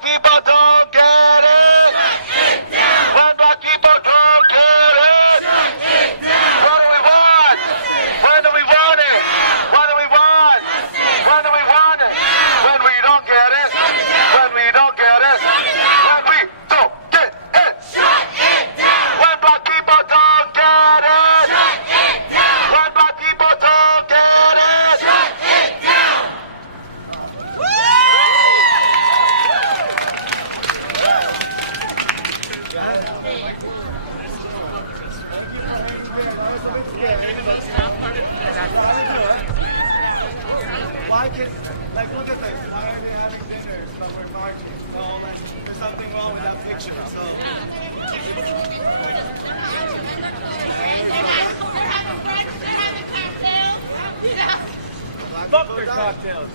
black people don't get it. When black people don't get it. What do we want? When do we want it? What do we want? When do we want it? When we don't get it. When we don't get it. When we don't get it. Shut it down! When black people don't get it. Shut it down! When black people don't get it. Shut it down! Why can, like, look at this. Why are they having dinner but we're marching? No, like, there's something wrong with that picture. So, Fuck their cocktails.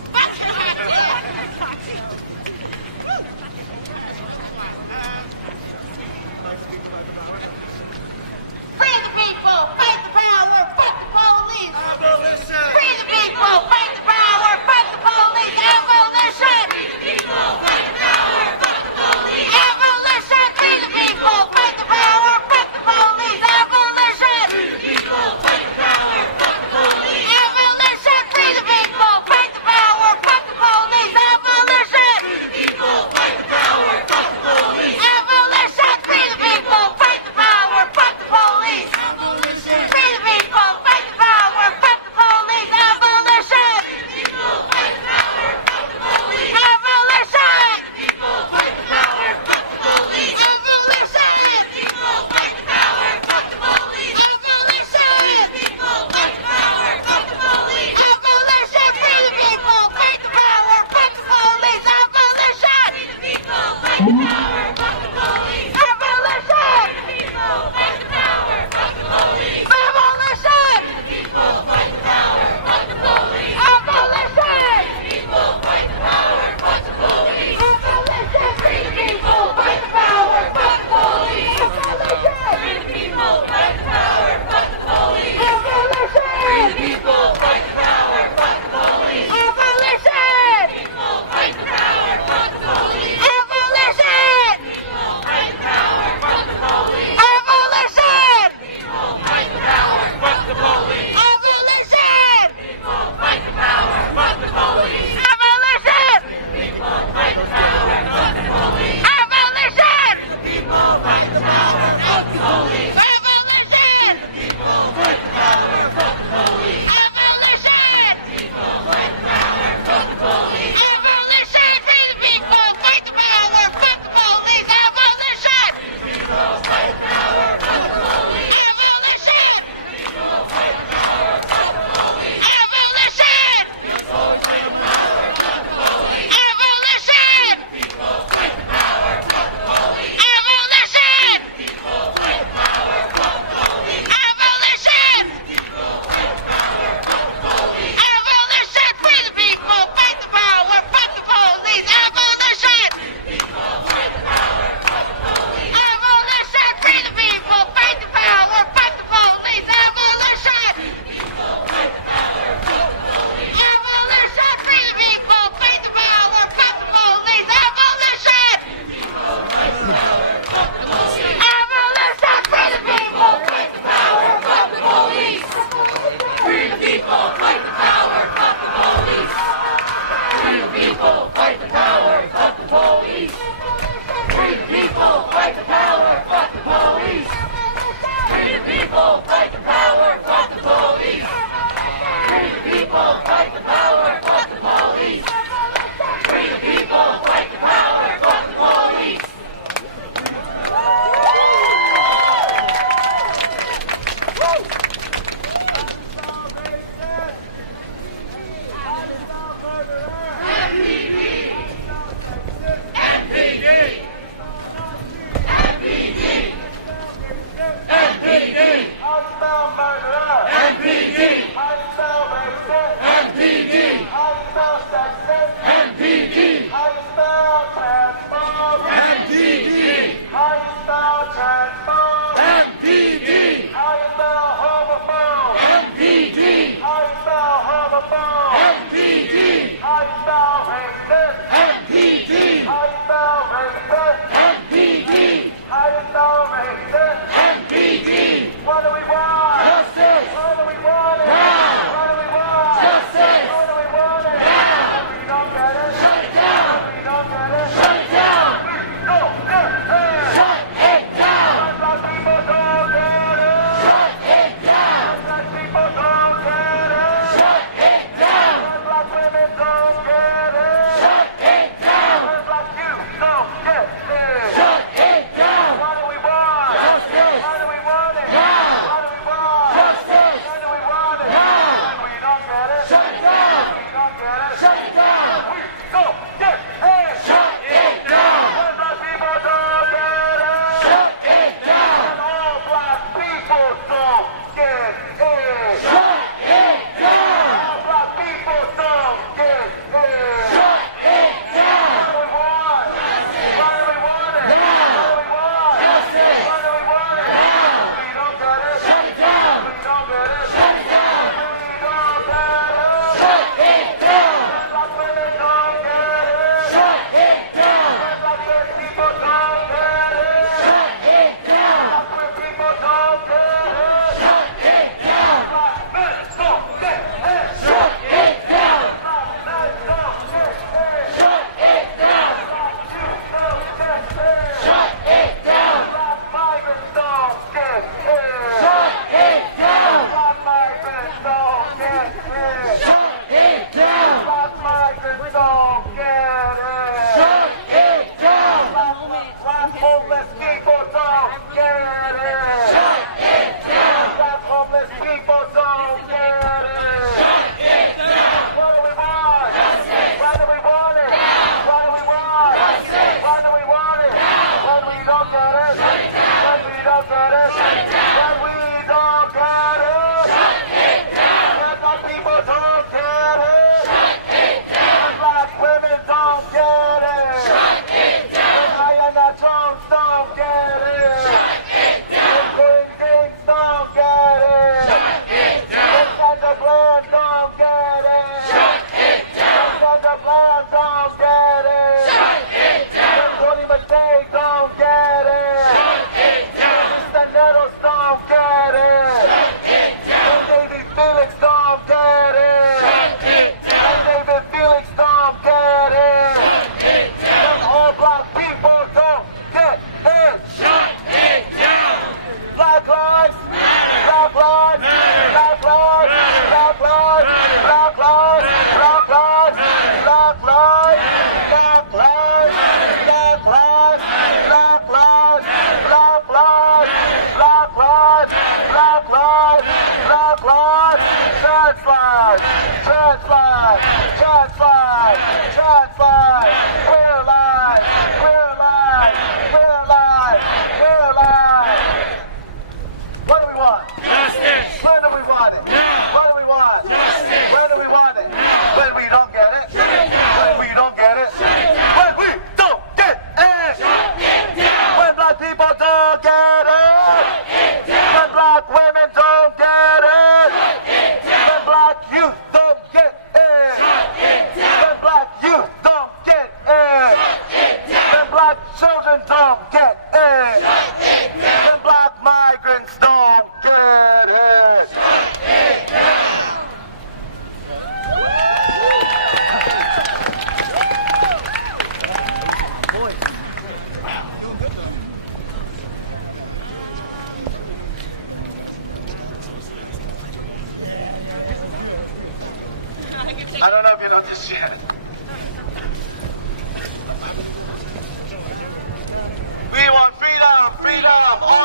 Free the people, fight the power, fuck the police. abolition! Free the people, fight the power, fuck the police. Abolition. Free the people, fight the power, fuck the police. Abolition. Free the people, fight the power, fuck the police. Abolition. Free the people, fight the power, fuck the police. Abolition. Free the people, fight the power, fuck the police. Abolition. Free the people, fight the power, fuck the police. Abolition. Free the people, fight the power, fuck the police. Abolition! Free the people, fight the power, fuck the police. Abolition. People fight the power, fuck the police! Abolition. People fight the power, fuck the police! Abolition. People fight the power, fuck the police! Abolition. People fight the power, fuck the police! Abolition. Free the people, fight the power, fuck the police. Abolition. People fight the power, fuck the police! Abolition. People fight the power, fuck the police! Abolition. People fight the power, fuck the police! Abolition. People fight the power, fuck the police! Abolition. Free the people, fight the power, fuck the police. Abolition. People fight the power, fuck the police! Abolition. People fight the power, fuck the police! Abolition. People fight the power, fuck the police! Abolition.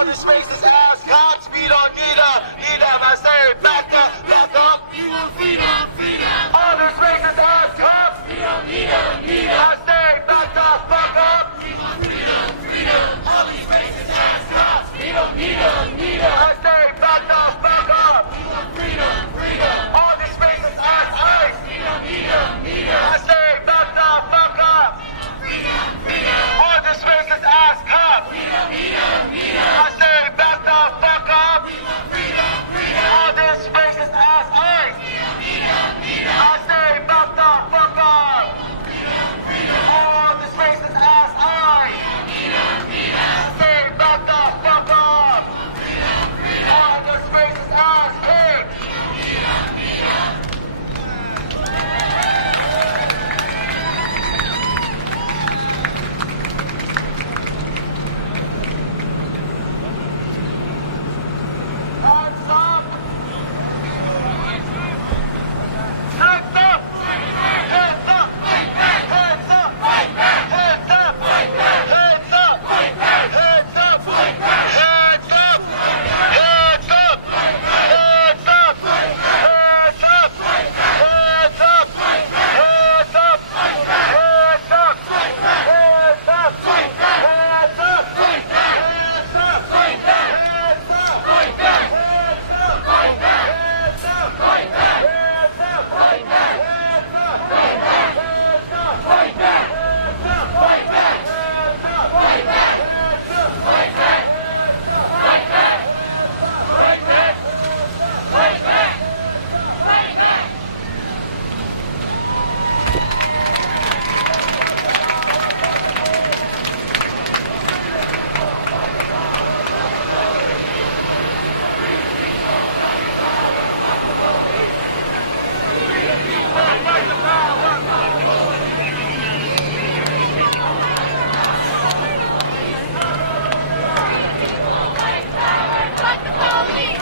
this racist ass cops, we don't need them. I say, back up. We want freedom, freedom. All this racist ass cops, We don't need them, I say, back the fuck up. We want freedom, freedom. All these racist ass cops. We don't need them, I say, back the fuck up. We want freedom, freedom. All this racist ass ice, We don't need them, I say, back the fuck up. freedom, freedom. All this racist ass cops, We don't need them, I say, back the fuck up. We want freedom, freedom. All this racist ass ice, I say, back the fuck up. All this racist ass ice, I say, back the fuck up. All this racist ass pig. Hands up! Hands up! Hands up! Hands up! Hands up! Hands up! Hands up! Hands up! Hands up! Hands up! Hands up! Hands up! Hands up! Hands up! Hands up! Hands up! Fuck the police.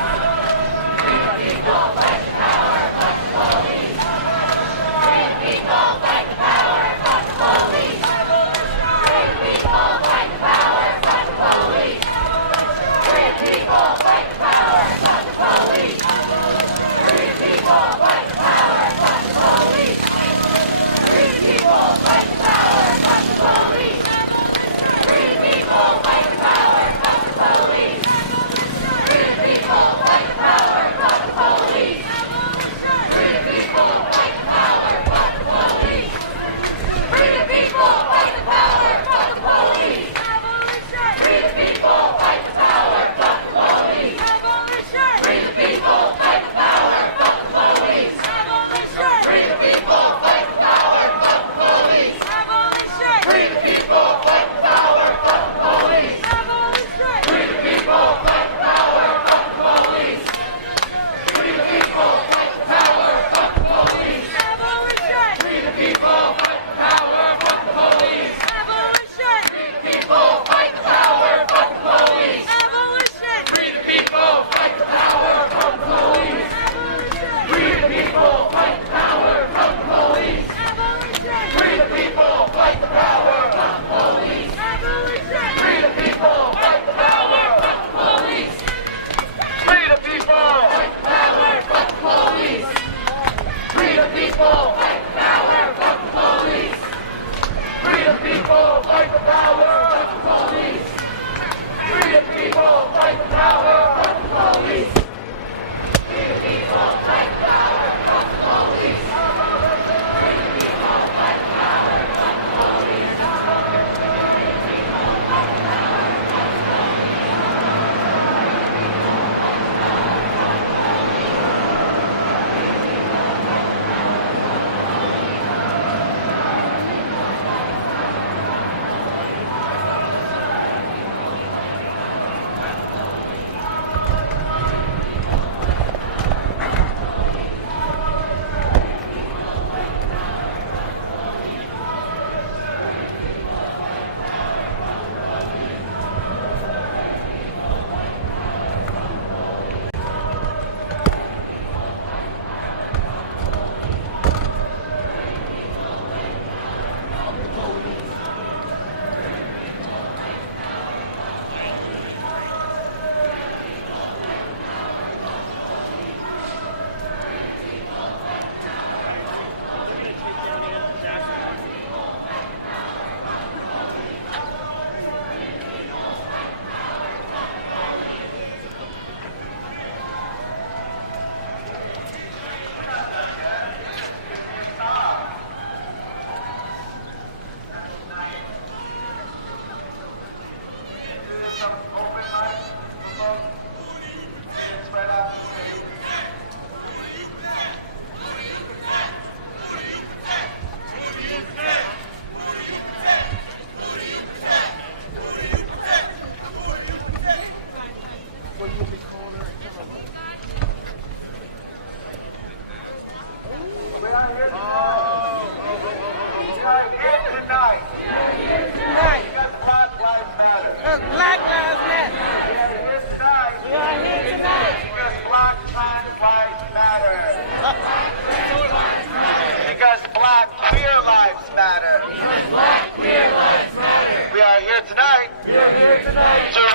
to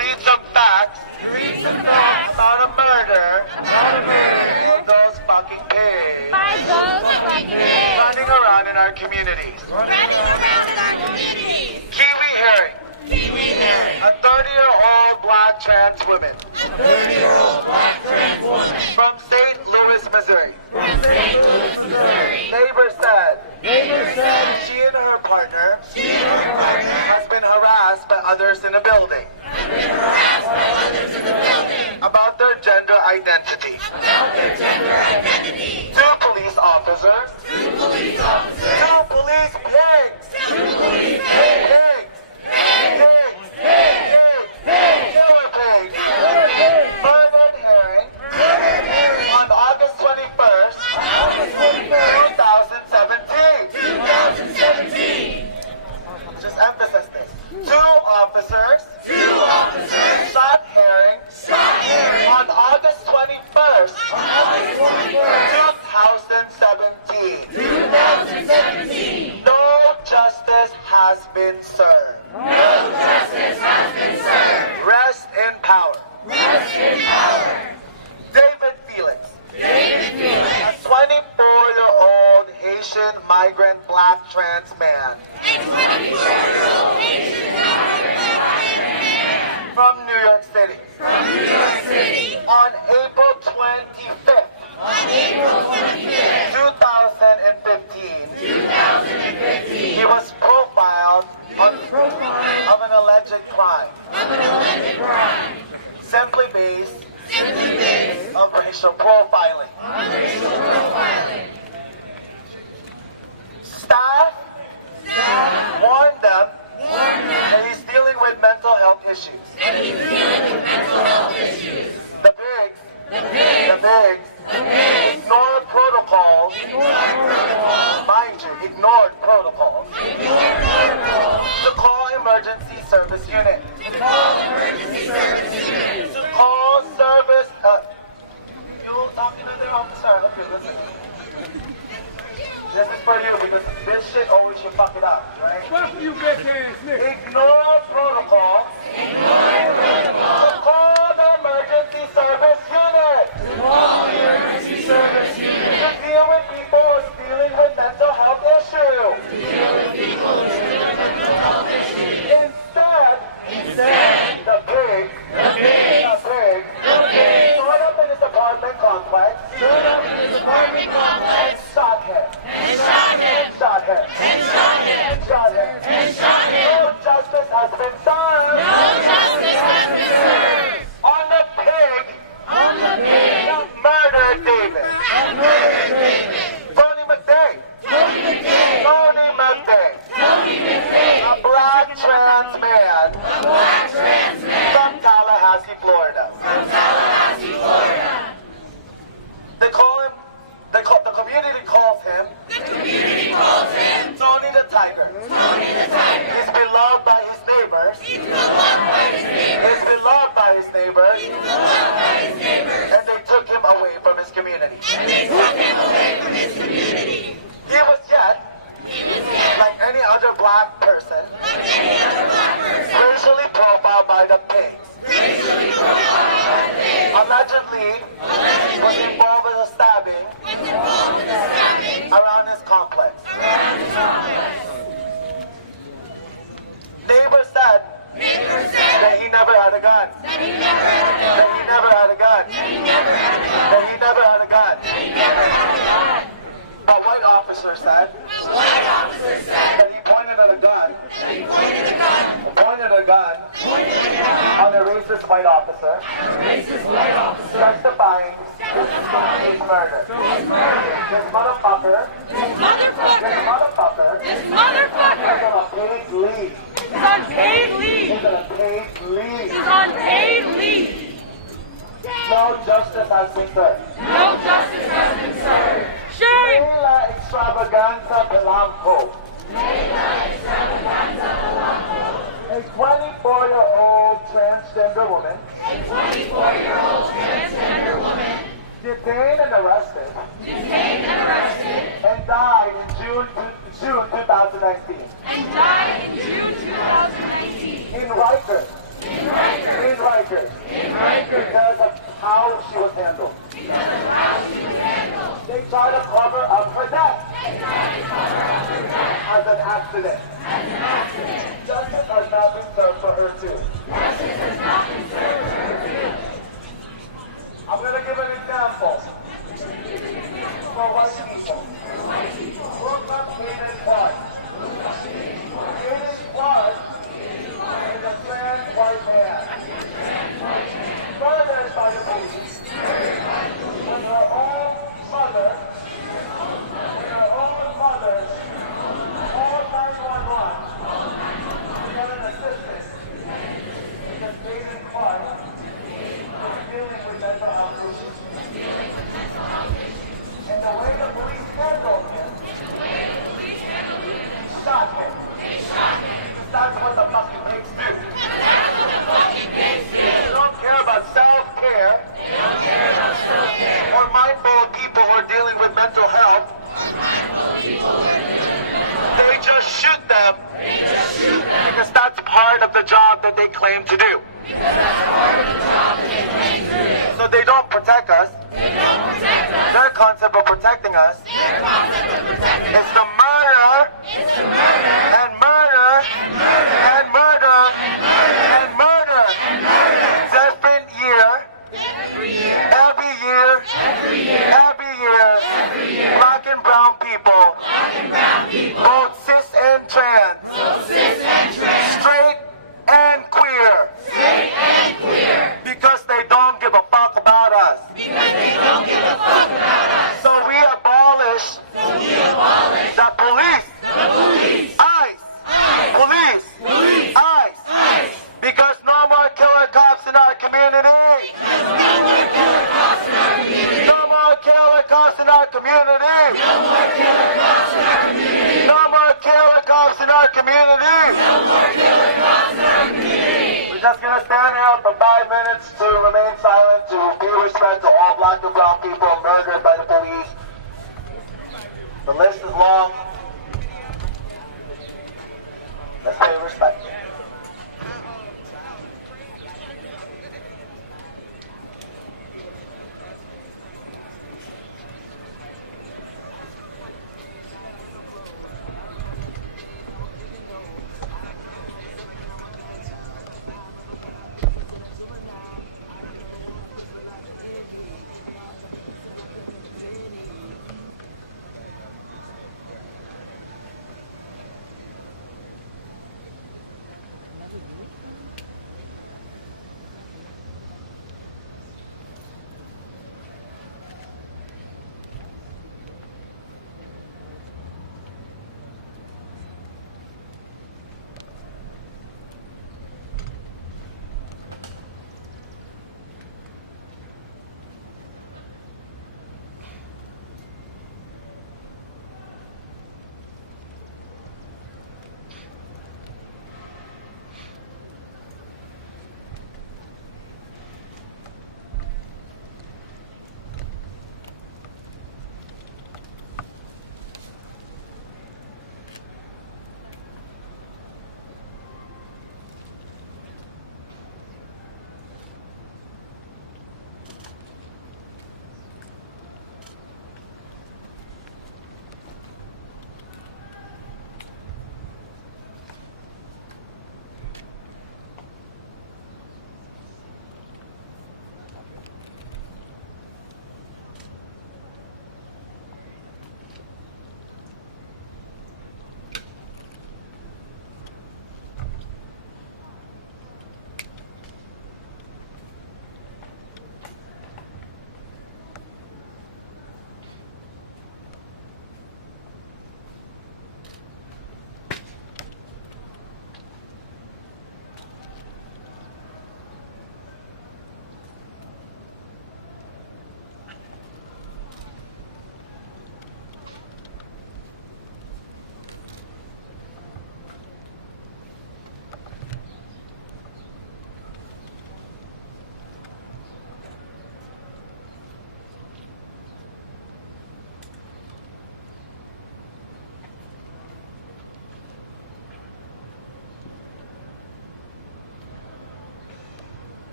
read some facts about a murder of those fucking pigs running around in our communities. Kiwi herring, a 30-year-old black trans woman from St. Louis, Missouri. Neighbor said she and her partner has been harassed by others in the building about their gender identity. Two police officers, two police pigs, killer pigs, murdered herring on August 21st, 2017. Just emphasize this. Two officers shot herring on August 21st, 2017. No justice has been served. Rest in power. David Felix, a 24-year-old Haitian migrant black trans man from New York City. On April 25th, 2015, he was profiled of an alleged crime, simply based of racial profiling. Staff warned them that he's dealing with mental health issues. The pigs ignored protocols. Mind you, ignored protocols to call emergency service unit. To call service. You talking to the officer? Okay, listen. This is for you because this shit always should fuck it up, right? Fuck you, bitch ass nigga. Ignore protocol. To call the emergency service unit. To deal with people who are dealing with mental health issues. Instead, the pig stood up in his apartment complex and shot him. No justice has been served. On the pig that murdered David. Tony McDay. A black trans man from Tallahassee, Florida. They call him, the community calls him Tony the Tiger. He's beloved by his neighbors. And they took him away from his community. He was yet, like any other black person, racially profiled by the pigs. Allegedly was involved in a stabbing around his complex. Neighbors said that he never had a gun. But white officer said that he pointed a gun on a racist white officer, justifying his murder. This motherfucker is on a paid leave. No justice has been served. Shame! La extravaganza Blanco. A 24-year-old transgender woman detained and arrested and died in June 2019 in Rikers. In Rikers. Because of how she was handled. They tried to cover up her death. As an accident. Justice has not been served for her too. I'm going to give an example. For white people. Brooklyn Hayden Clark. Hayden Clark is a trans white man. Murdered by the police. When her own mother, all 911, to get an assistance because Hayden Clark was dealing with mental health issues. And the way the police handled him, shot him. Because that's what the fucking pigs do. They don't care about self-care. Or mindful of people who are dealing with mental health. They just shoot them. Because that's part of the job that they claim to do. So they don't protect us. Their concept of protecting us is to murder and murder and murder and murder. Different year. Every year, black and brown people, both cis and trans, straight and queer, because they don't give a fuck about us. So we abolish the police, ICE, because no more killer cops in our community. No more killer cops in our community. No more killer cops in our community. We're just gonna stand here for 5 minutes to remain silent, to pay respect to all black and brown people murdered by the police. The list is long. Let's pay respect.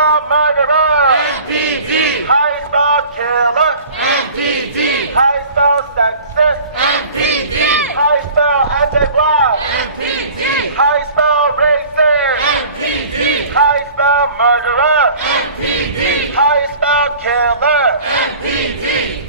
spell murderer. MPD. How you spell killer? MPD. How you spell sexist? MPD. How you spell anti-black? MPD. How you spell racist? MPD. How you spell murderer? MPD. How you spell killer? MPD.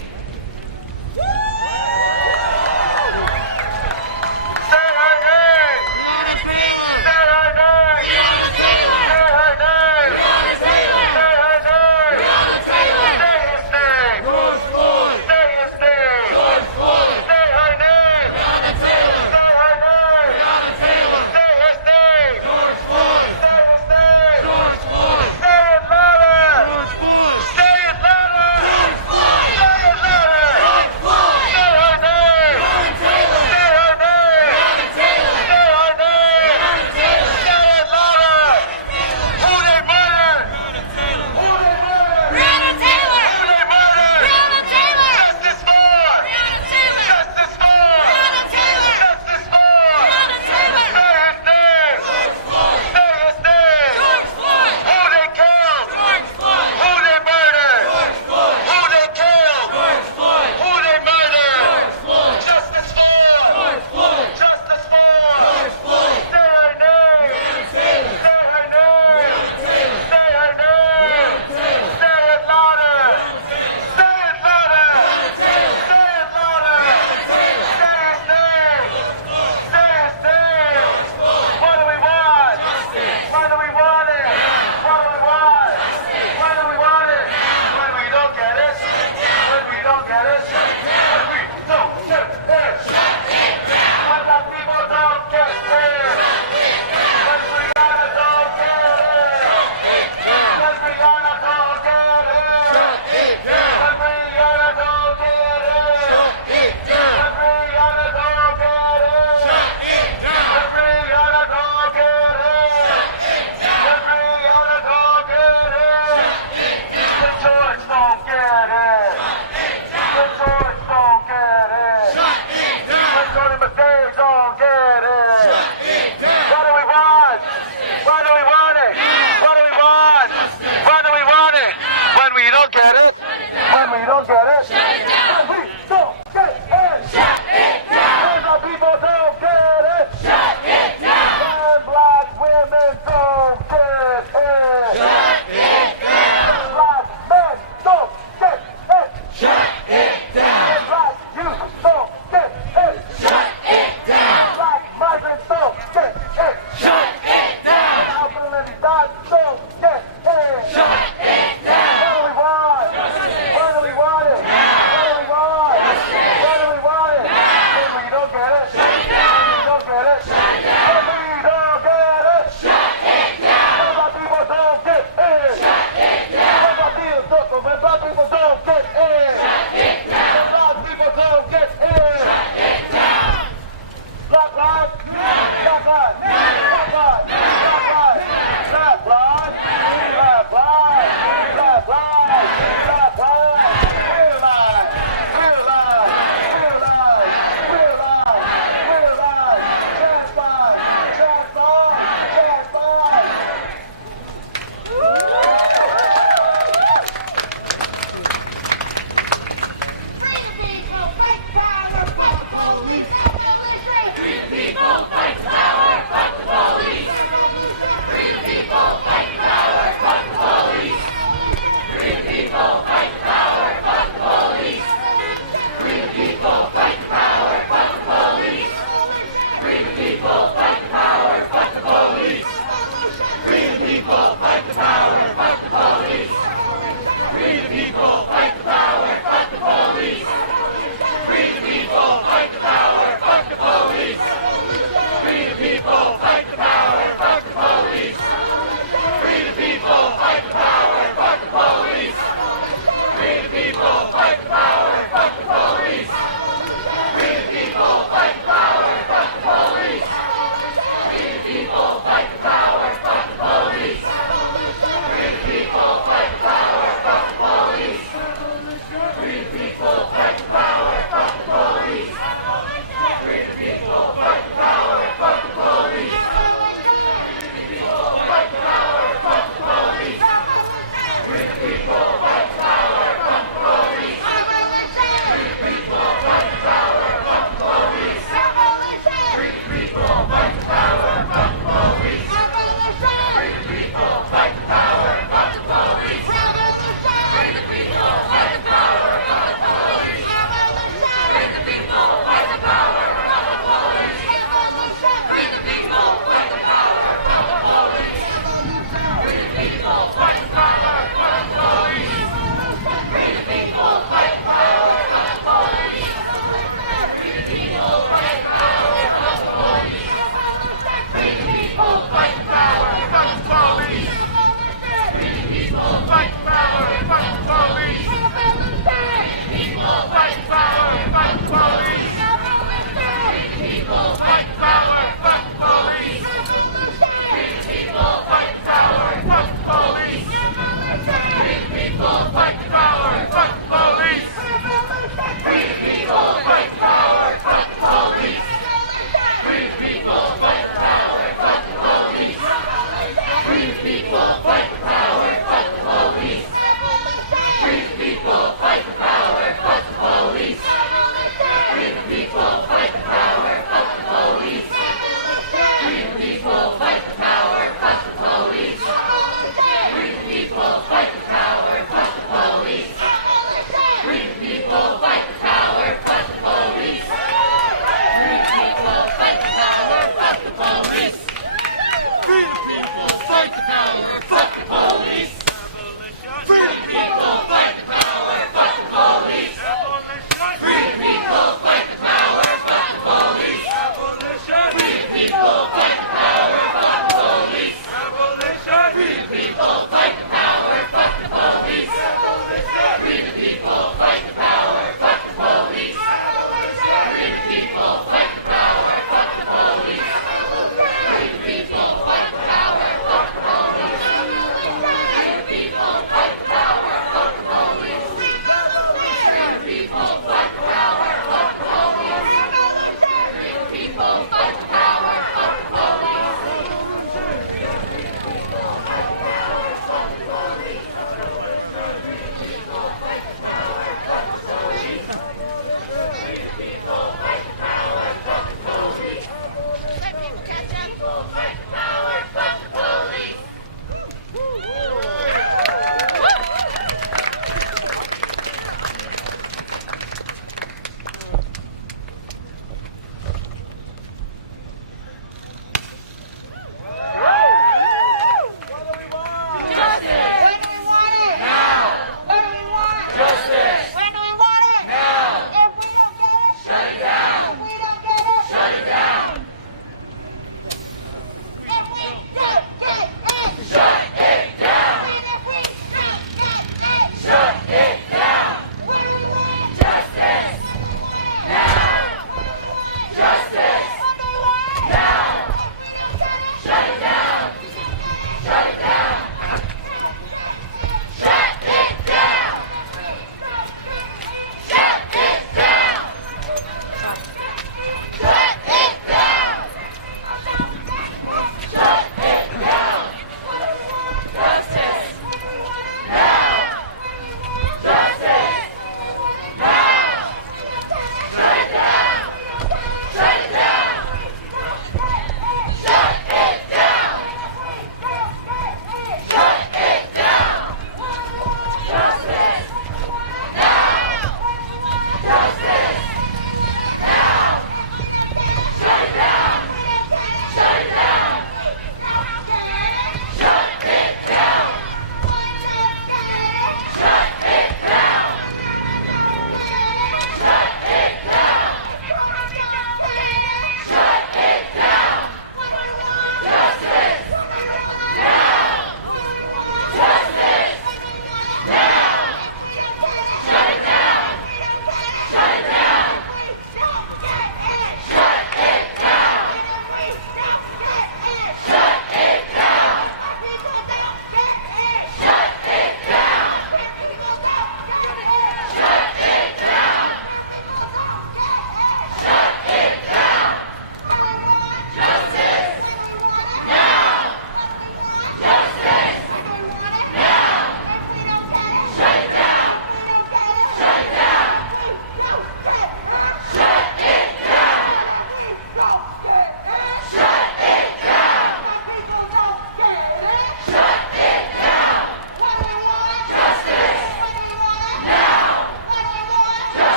Say her name! Breonna Taylor. Say her name! Breonna Taylor. Say her name! Breonna Taylor. Say her name! Breonna Taylor. Say his name! George Floyd. Say his name! George Floyd. Say her name! Breonna Taylor. Say her name! Breonna Taylor. Say his name! George Floyd. Say his name! George Floyd. Say it louder! George Floyd. Say it louder! George Floyd. Say it louder! George Floyd. Say her name! Breonna Taylor. Say her name! Breonna Taylor. Say her name! Breonna Taylor. Say it louder! Who they murdered? Who they murdered? Breonna Taylor. Who they murdered? Breonna Taylor. Justice for! Breonna Taylor. Justice for! Breonna Taylor. Justice for! Breonna Taylor. Say his name! George Floyd. Say his name! George Floyd. Who they killed? George Floyd. Who they murdered? George Floyd. Who they killed? George Floyd. Who they murdered? George Floyd. Justice for! George Floyd. Justice for! George Floyd. Say her name! Breonna Taylor. Say her name! Taylor. Say her name! Taylor. Say it louder! Say it louder! Taylor. Say it louder! Say his name! Say his name! What do we want? What do we want it? What do we want? What do we want it? When we don't get it? When we don't get it? When we don't get it? When the people don't get it? When we gotta go get it? When we gotta go get it? When we gotta go get it? When we gotta go get it? When we gotta go get it? When we gotta go get it? The George won't get it. The George won't get it. The Tony McDade don't get it. What do we want? Why do we want it? What do we want? Why do we want it? When we don't get it? When we don't get it? Shut it down. When we don't get it? Shut it down. When the people don't get it? Shut it down. When black women don't get it? Shut it down. Black men don't get it? Shut it down. And black youth don't get it? Shut it down. Black migrants don't get it? Shut it down. African Americans don't get it? Shut it down. What do we want? What do we want it?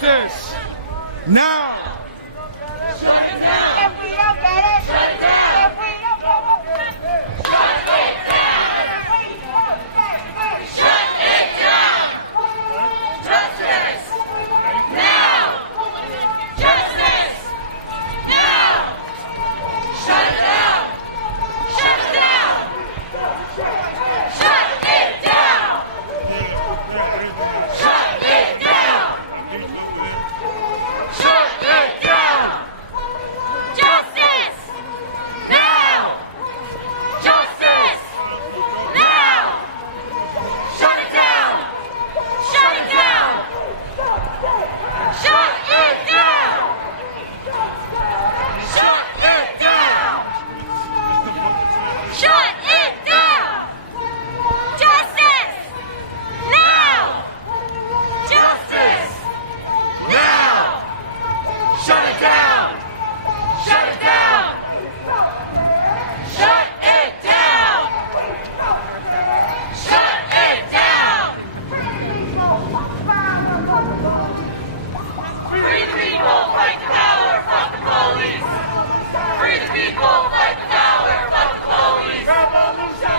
Justice! Now! If we don't get it, shut it down. If we don't get it, shut it down. Shut it down. Justice. Now. Justice. Now. Shut it down. Shut it down. Shut it down. Shut it down. Shut it down. Justice! Now! Justice! Now! Shut it down! Shut it down! Shut it down! Shut it down! Shut it down! Justice! Now! Justice! Now! Shut it down! Shut it down! Shut it down! Shut it down! Free the people, fight the power, fuck the police! Free the people, fight the power, fuck the police!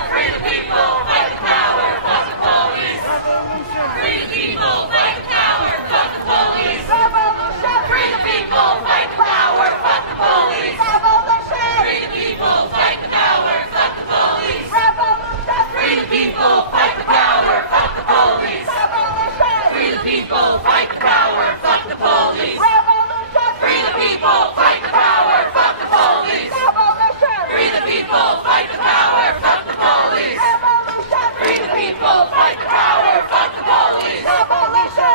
Free the people, fight the power, fuck the police! Free the people, fight the power, fuck the police! Free the people, fight the power, fuck the police! Free the people, fight the power, fuck the police! Free the people, fight the power, fuck the police! Free the people, fight the power, fuck the police! Free the people, fight the power, fuck the police! Free the people, fight the power, fuck the police! Free the people, fight the power, fuck the police!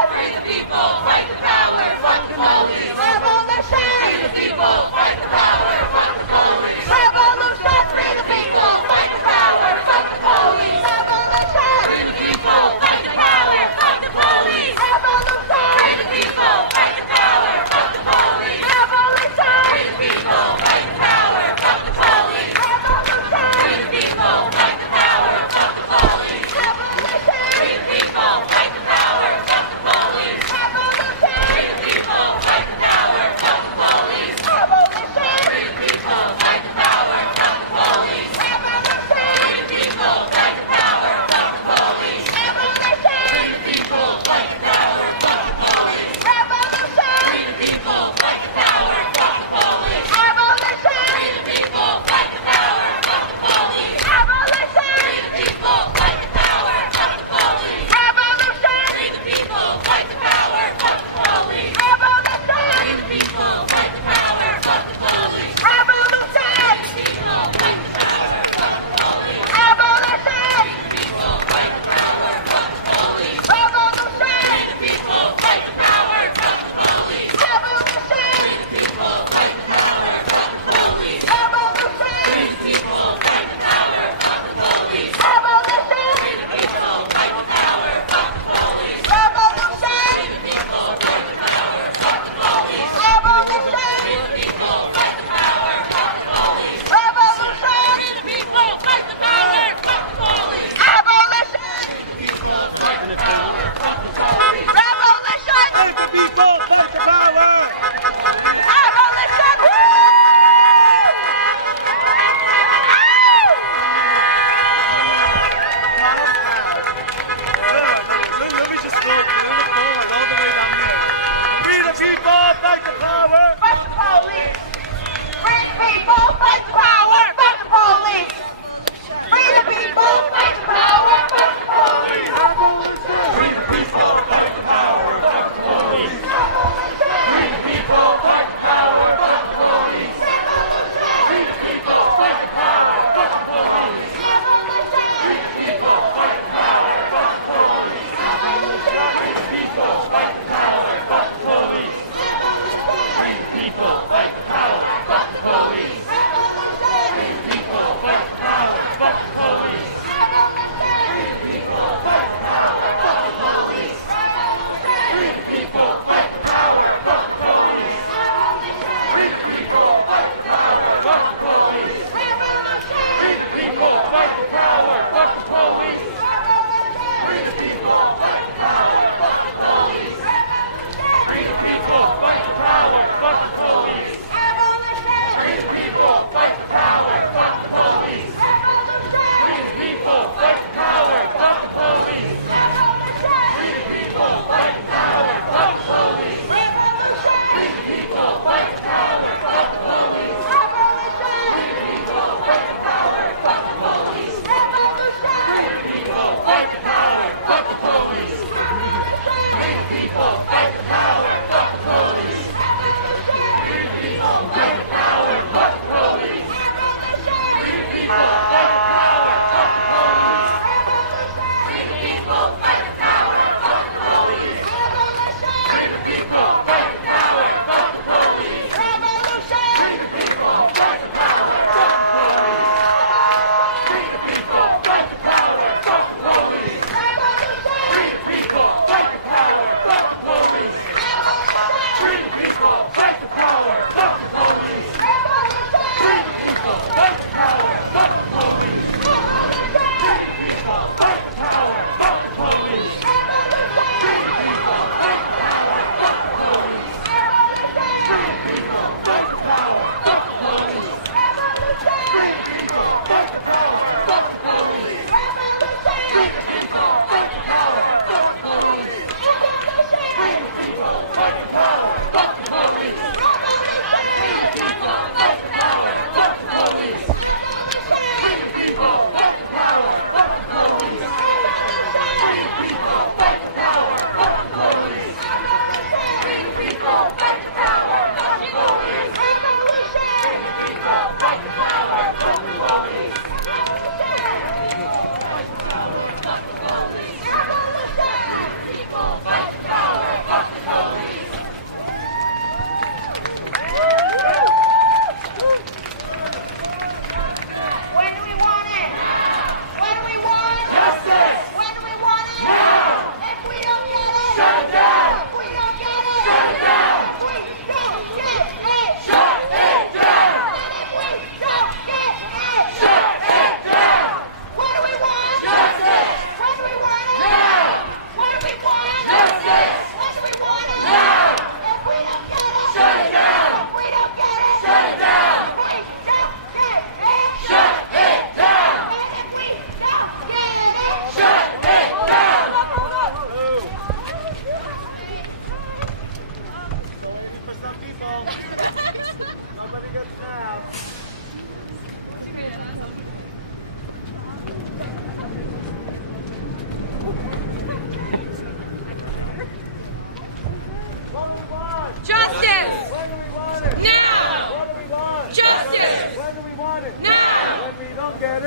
Free the people, fight the power, fuck the police! Free the people, fight the power, fuck the police! Free the people, fight the power, fuck the police! Free the people, fight the power, fuck the police! Free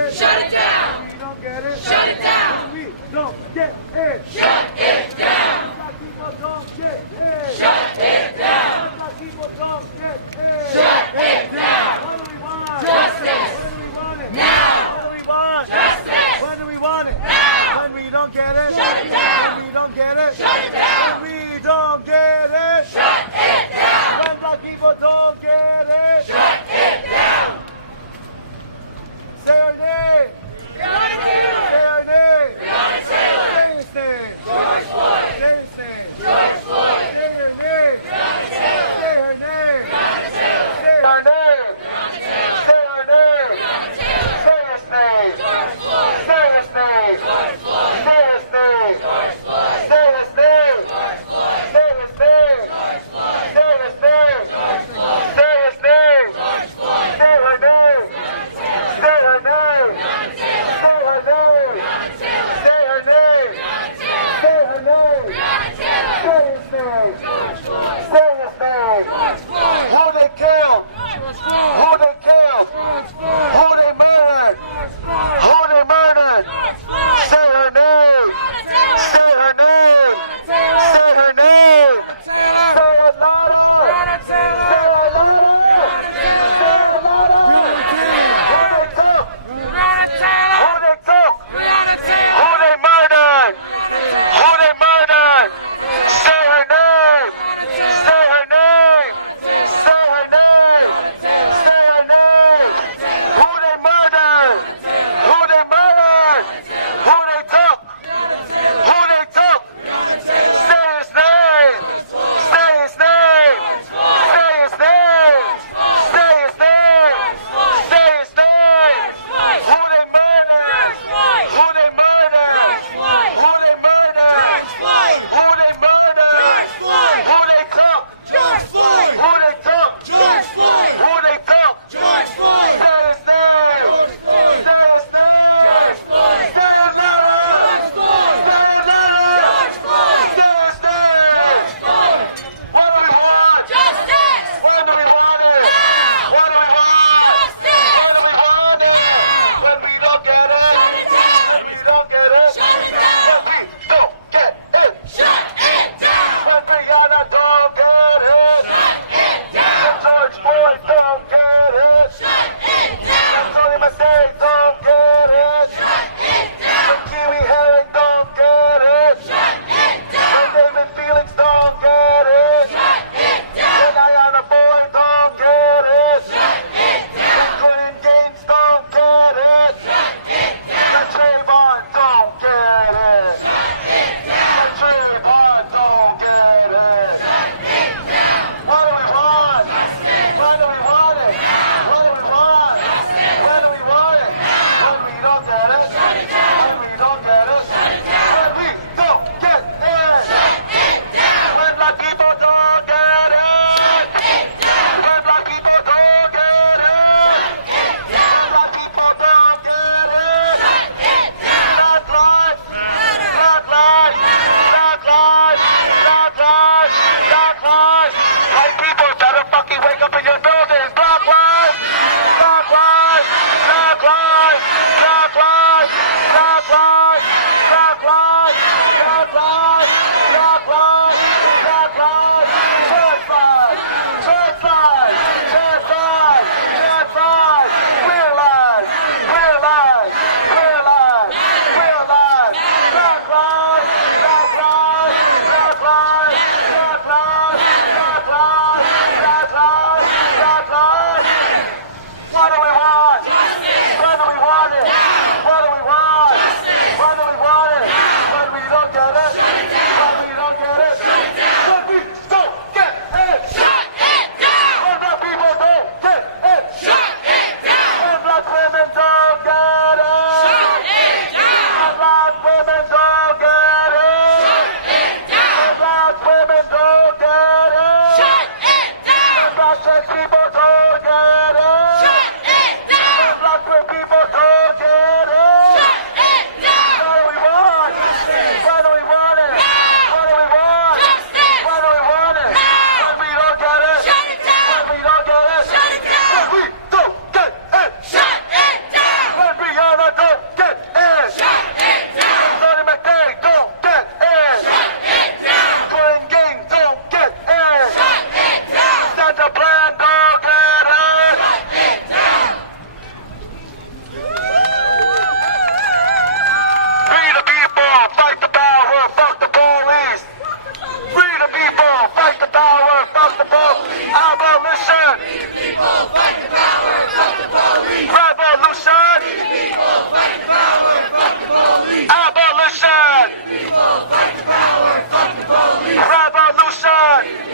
it. Shut it down. When we don't get it. Shut it down. When we don't get it. Shut it down. Black people don't get it. Shut it down. Black people don't get it. Shut it down. What do we want? Justice. When do we want it? Now. What do we want? Justice. When do we want it? Now. When we don't get it. Shut it down. When we don't get it. Shut it down. When we don't get it. Shut it down. When black people don't get it. Shut it down. Say our name.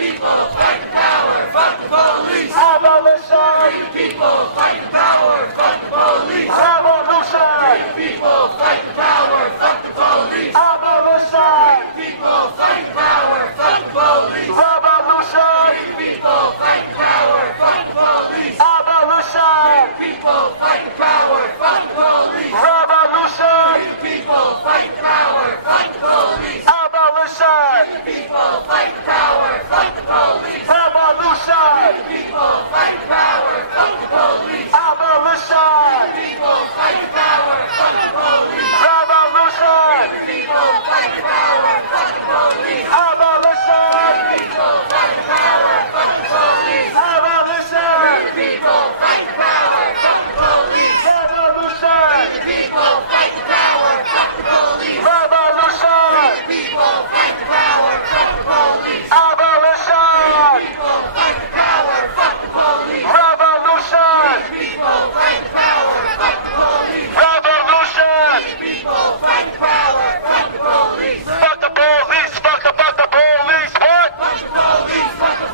people, fight the power, fuck the police. Abolition! People, fight the power, fuck the police. Revolution! People, fight the power, fuck the police. Abolition! People, fight the power, fuck the police. Revolution! People, fight the power, fuck the police. Abolition! People, fight the power, fuck the police. Revolution! People, fight the power, fuck the police. Abolition! People, fight the power, fuck the police. Revolution! People, fight the power, fuck the police. Abolition! People, fight the power, fuck the police. Revolution! People, fight the power, fuck the police. Abolition! People, fight the power, fuck the police. Abolition! People, fight the power, fuck the police. Revolution! People, fight the power, fuck the police. Revolution! People, fight the power, fuck the police. Abolition! People, fight the power, fuck the police. Revolution! People, fight the power, fuck the police. Revolution! People, fight the power, fuck the police. Fuck the police! Fuck the police! What? Fuck the police, fuck the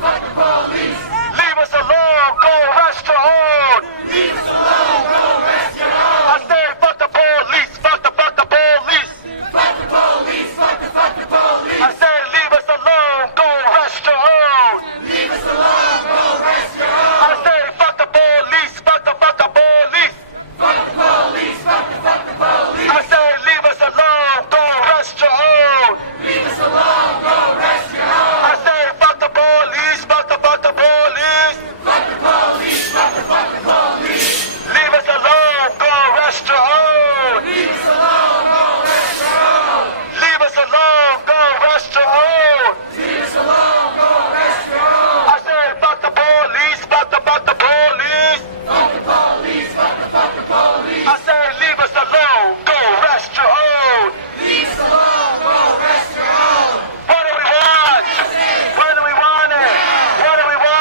police. Leave us alone! Go rest your own! Leave us alone, go rest your own. I say fuck the police! Fuck the police! Fuck the police, fuck the police. I say leave us alone! Go rest your own! Leave us alone, go rest your own. I say fuck the police! Fuck the police! Fuck the police, fuck the police. I say leave us alone! Go rest your own! Leave us alone, go rest your own. I say fuck the police! Fuck the police! Fuck the police, fuck the police. Leave us alone! Go rest your own! Leave us alone, go rest your own. Leave us alone! Go rest your own! Leave us alone, go rest your own. I say fuck the police! Fuck the police! Fuck the police, fuck the police. I say leave us alone! Go rest your own! Leave us alone, go rest your own. What do we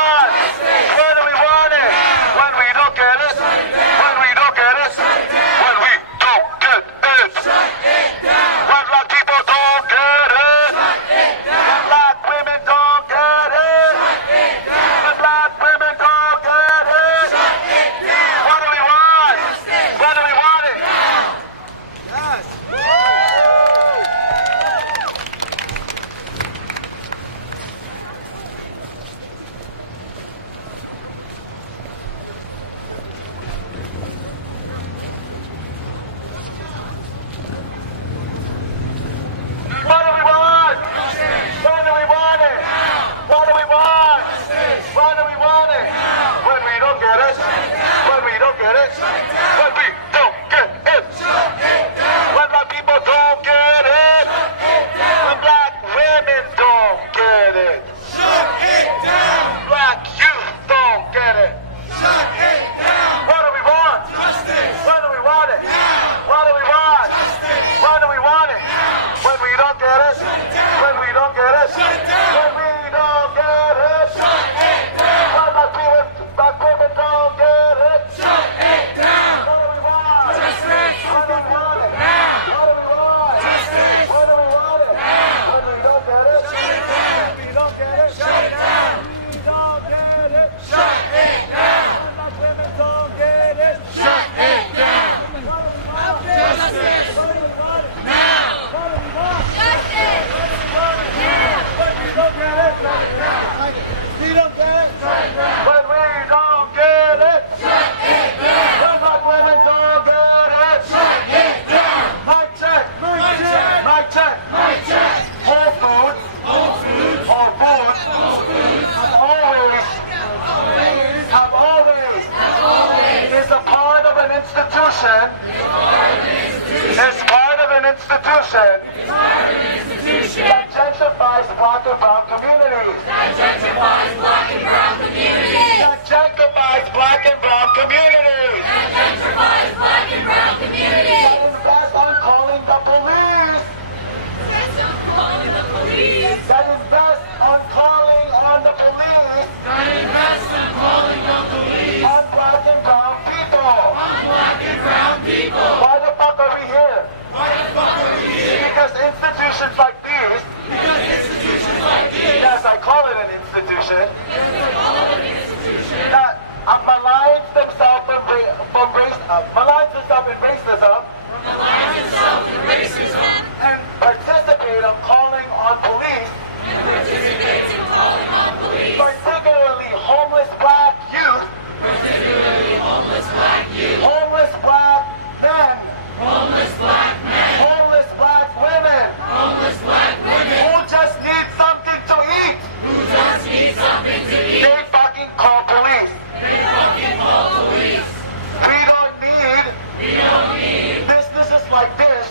want? When do we want it? What do we want? When do we want it? When we don't get it? When we don't get it? When we don't get it? Shut it down, When black people don't get it? shut it down, When black women don't get it? shut it down, When black women don't get it? shut it down. What do we want? When do we want it? What do we want? When do we want it? What do we want? When do we want it? When we don't get it? When we don't get it? When we don't get it? When black people don't get it? When black women don't get it? Black youth don't get it? What do we want? When do we want it? What do we want? When do we want it? When we don't get it? When we don't get it? When we don't get it? When black women don't get it? What do we want? When do we want it? What do we want? When do we want it? When we don't get it? When we don't get it? Shut it down. We don't get it. Shut it down. When black women don't get it? Shut it down. What do we want? Justice. What do we want? Now. What do we want? Justice! When we don't get it? We don't get it. When we don't get it? When black women don't get it? Mic check. Mic check. Whole Foods. Have always is a part of an institution. Is part of an institution that gentrifies black and brown communities. That gentrifies black and brown communities. That invest on calling the police. That invest on calling on the police. On black and brown people. Why the fuck are we here? Because institutions like these. Yes, I call it an institution, that maligns themselves in racism, and participate in calling on police, particularly homeless black youth, homeless black men, homeless black women, who just need something to eat. They fucking call police. We don't need businesses like this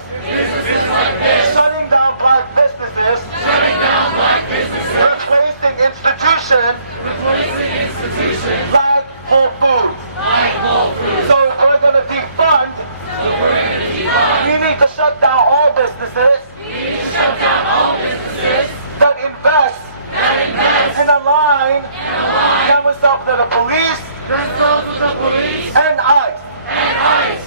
shutting down black businesses, replacing institutions like Whole Foods. So if we're going to defund, we need to shut down all businesses that invest and align themselves to the police and ICE.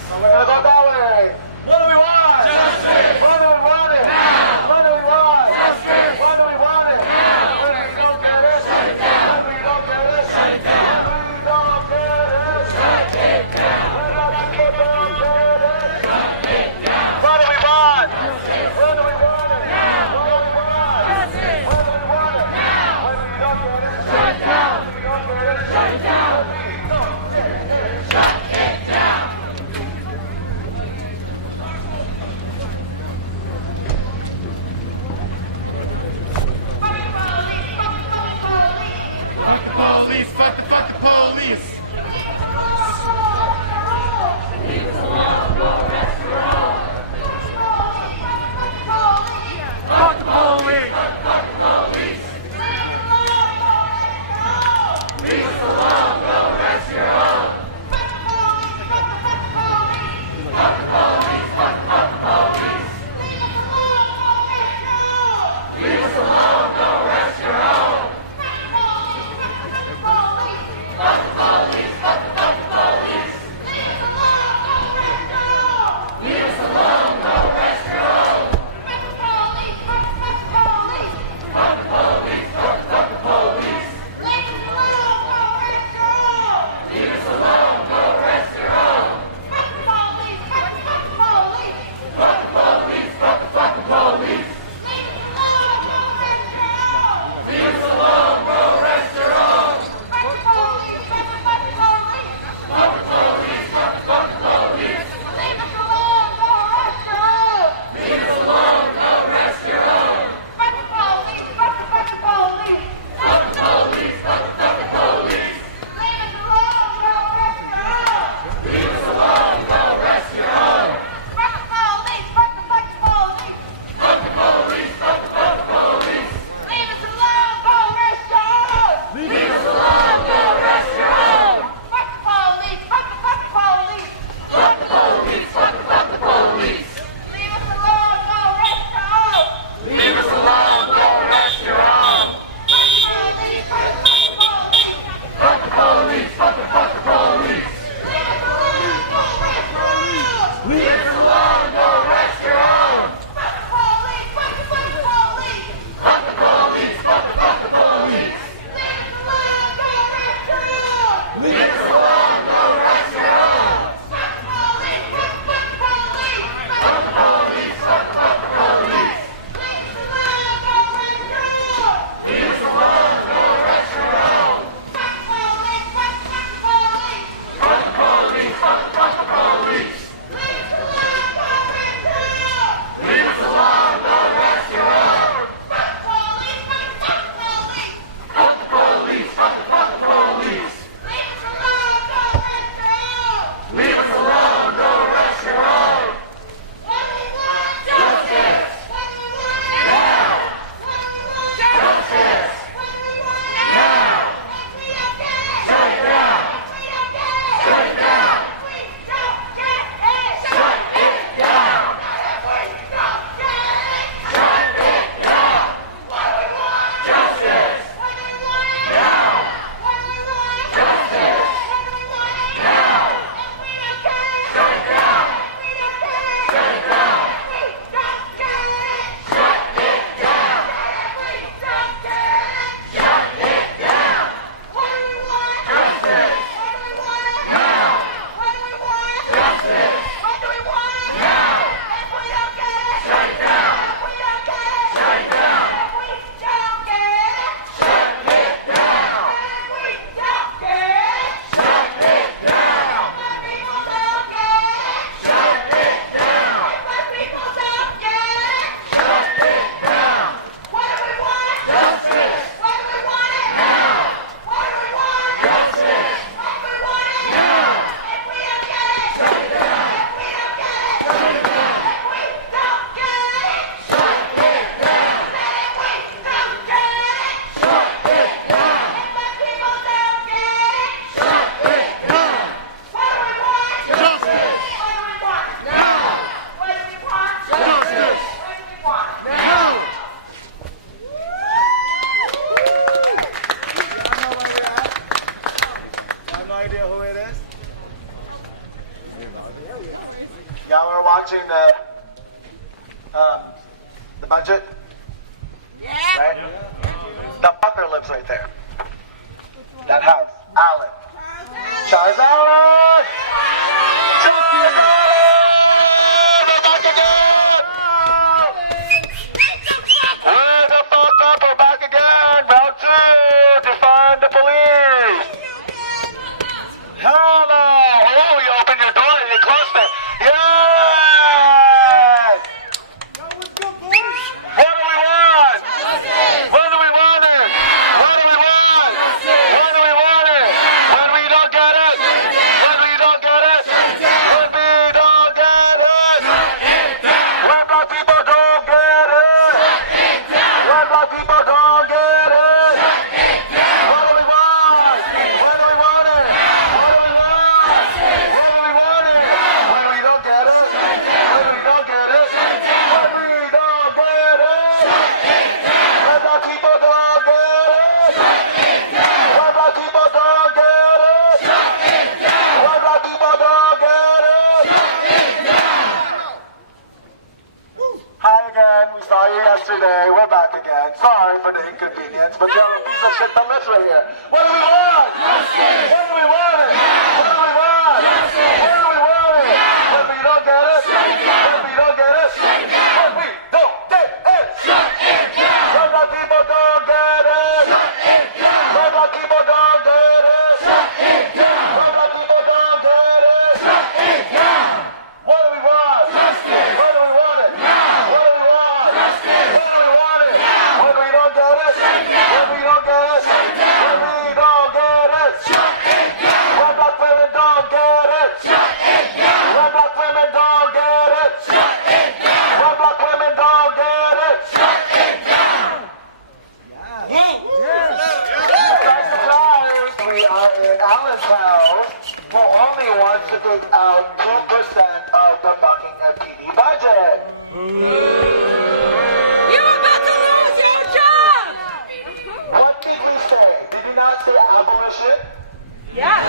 So we're going to go that way. What do we want? Justice. What do we want it? Now. What do we want? Justice. What do we want it? Now. When we don't get it, shut it down. When we don't get it, shut it down. When we don't get it, shut it down. When other people don't get it, shut it down. What do we want? Justice. When do we want it? Now. What do we want? Justice. When do we want it? Now. When we don't get it, shut it down. When we don't get it, shut it down. When we don't get it, shut it down. Police, fuck the fucking police. Fuck the police. Fuck the police! watching the budget, Yeah. right? The fucker lives right there. That house, Alan. Charles Allen! Charles Allen! We're back again! We're the fuck up, we're back again! Round 2, defund the police! Hello! Oh, you opened your door and you closed it. Yes! What do we want? What do we want it? What do we want? What do we want it? When we don't get it? When we don't get it? When we don't get it? When black people don't get it? When black people don't get it? What do we want? When do we want it? What do we want? What do we want it? When we don't get it? When we don't get it? When we don't get it? When black people don't get it? When black people don't get it? When black people don't get it? Hi again. We saw you yesterday. We're back again. Sorry for the inconvenience, but you're a piece of shit that lives right here. What do we want? What do we want it? What do we want? What do we want it? When we don't get it? When we don't get it? When we don't get it? When black people don't get it? When black people don't get it? When black people don't get it? What do we want? What do we want it? What do we want? What do we want it? When we don't get it? When we don't get it? When we don't get it? When black women don't get it? When black women don't get it? When black women don't get it? Surprise, surprise! We are in Allen's house, who only wants to take out 2% of the fucking MPD budget. You're about to lose your job. What did we say? Did we not say abolition? Yeah.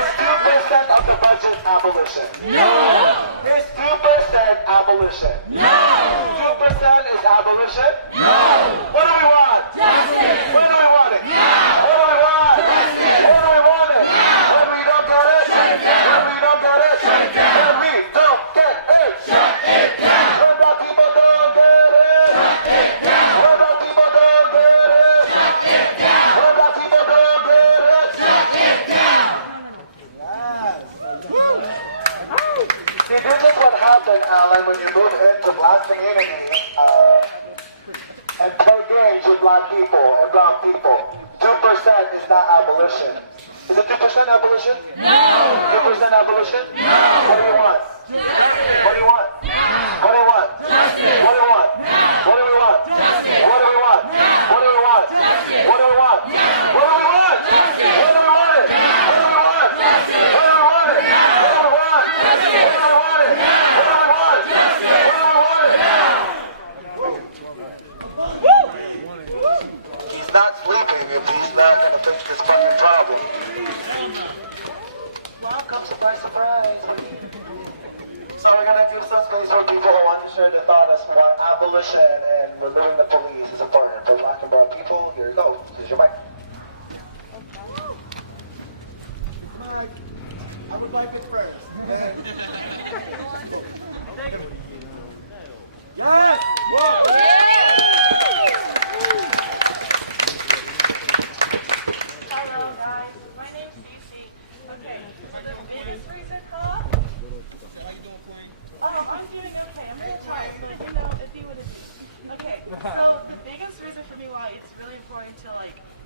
Is 2% of the budget abolition? No. Is 2% abolition? No. 2% is abolition? No. What do we want? Justice. When do we want it? Now. What do we want? Justice. When do we want it? Now. When we don't get it? When we don't get it? When we don't get it? When black people don't get it? When black people don't get it? When black people don't get it? See, this is what happened, Alan, when you move into black community and play games with black people and brown people. 2% is not abolition. Is it 2% abolition? No. 2% abolition? No. What do you want? What do you want? What do you want? What do you want? What do we want? What do we want? What do we want? What do we want? What do we want? What do we want it? What do we want? What do we want it? What do we want? What do we want it? What do we want? What do we want it? What do we want it? He's not sleeping if he's not gonna fix this fucking problem. Welcome, surprise, surprise. So we're gonna give some space for people who want to share their thoughts about abolition and removing the police as a partner for black and brown people. Here you go. Here's your mic. I would like it first. Yes! Hello guys, my name's Cece. Okay, so the biggest reason for I'm doing okay. I'm still tired, but if you would okay. So the biggest reason for me why it's really important to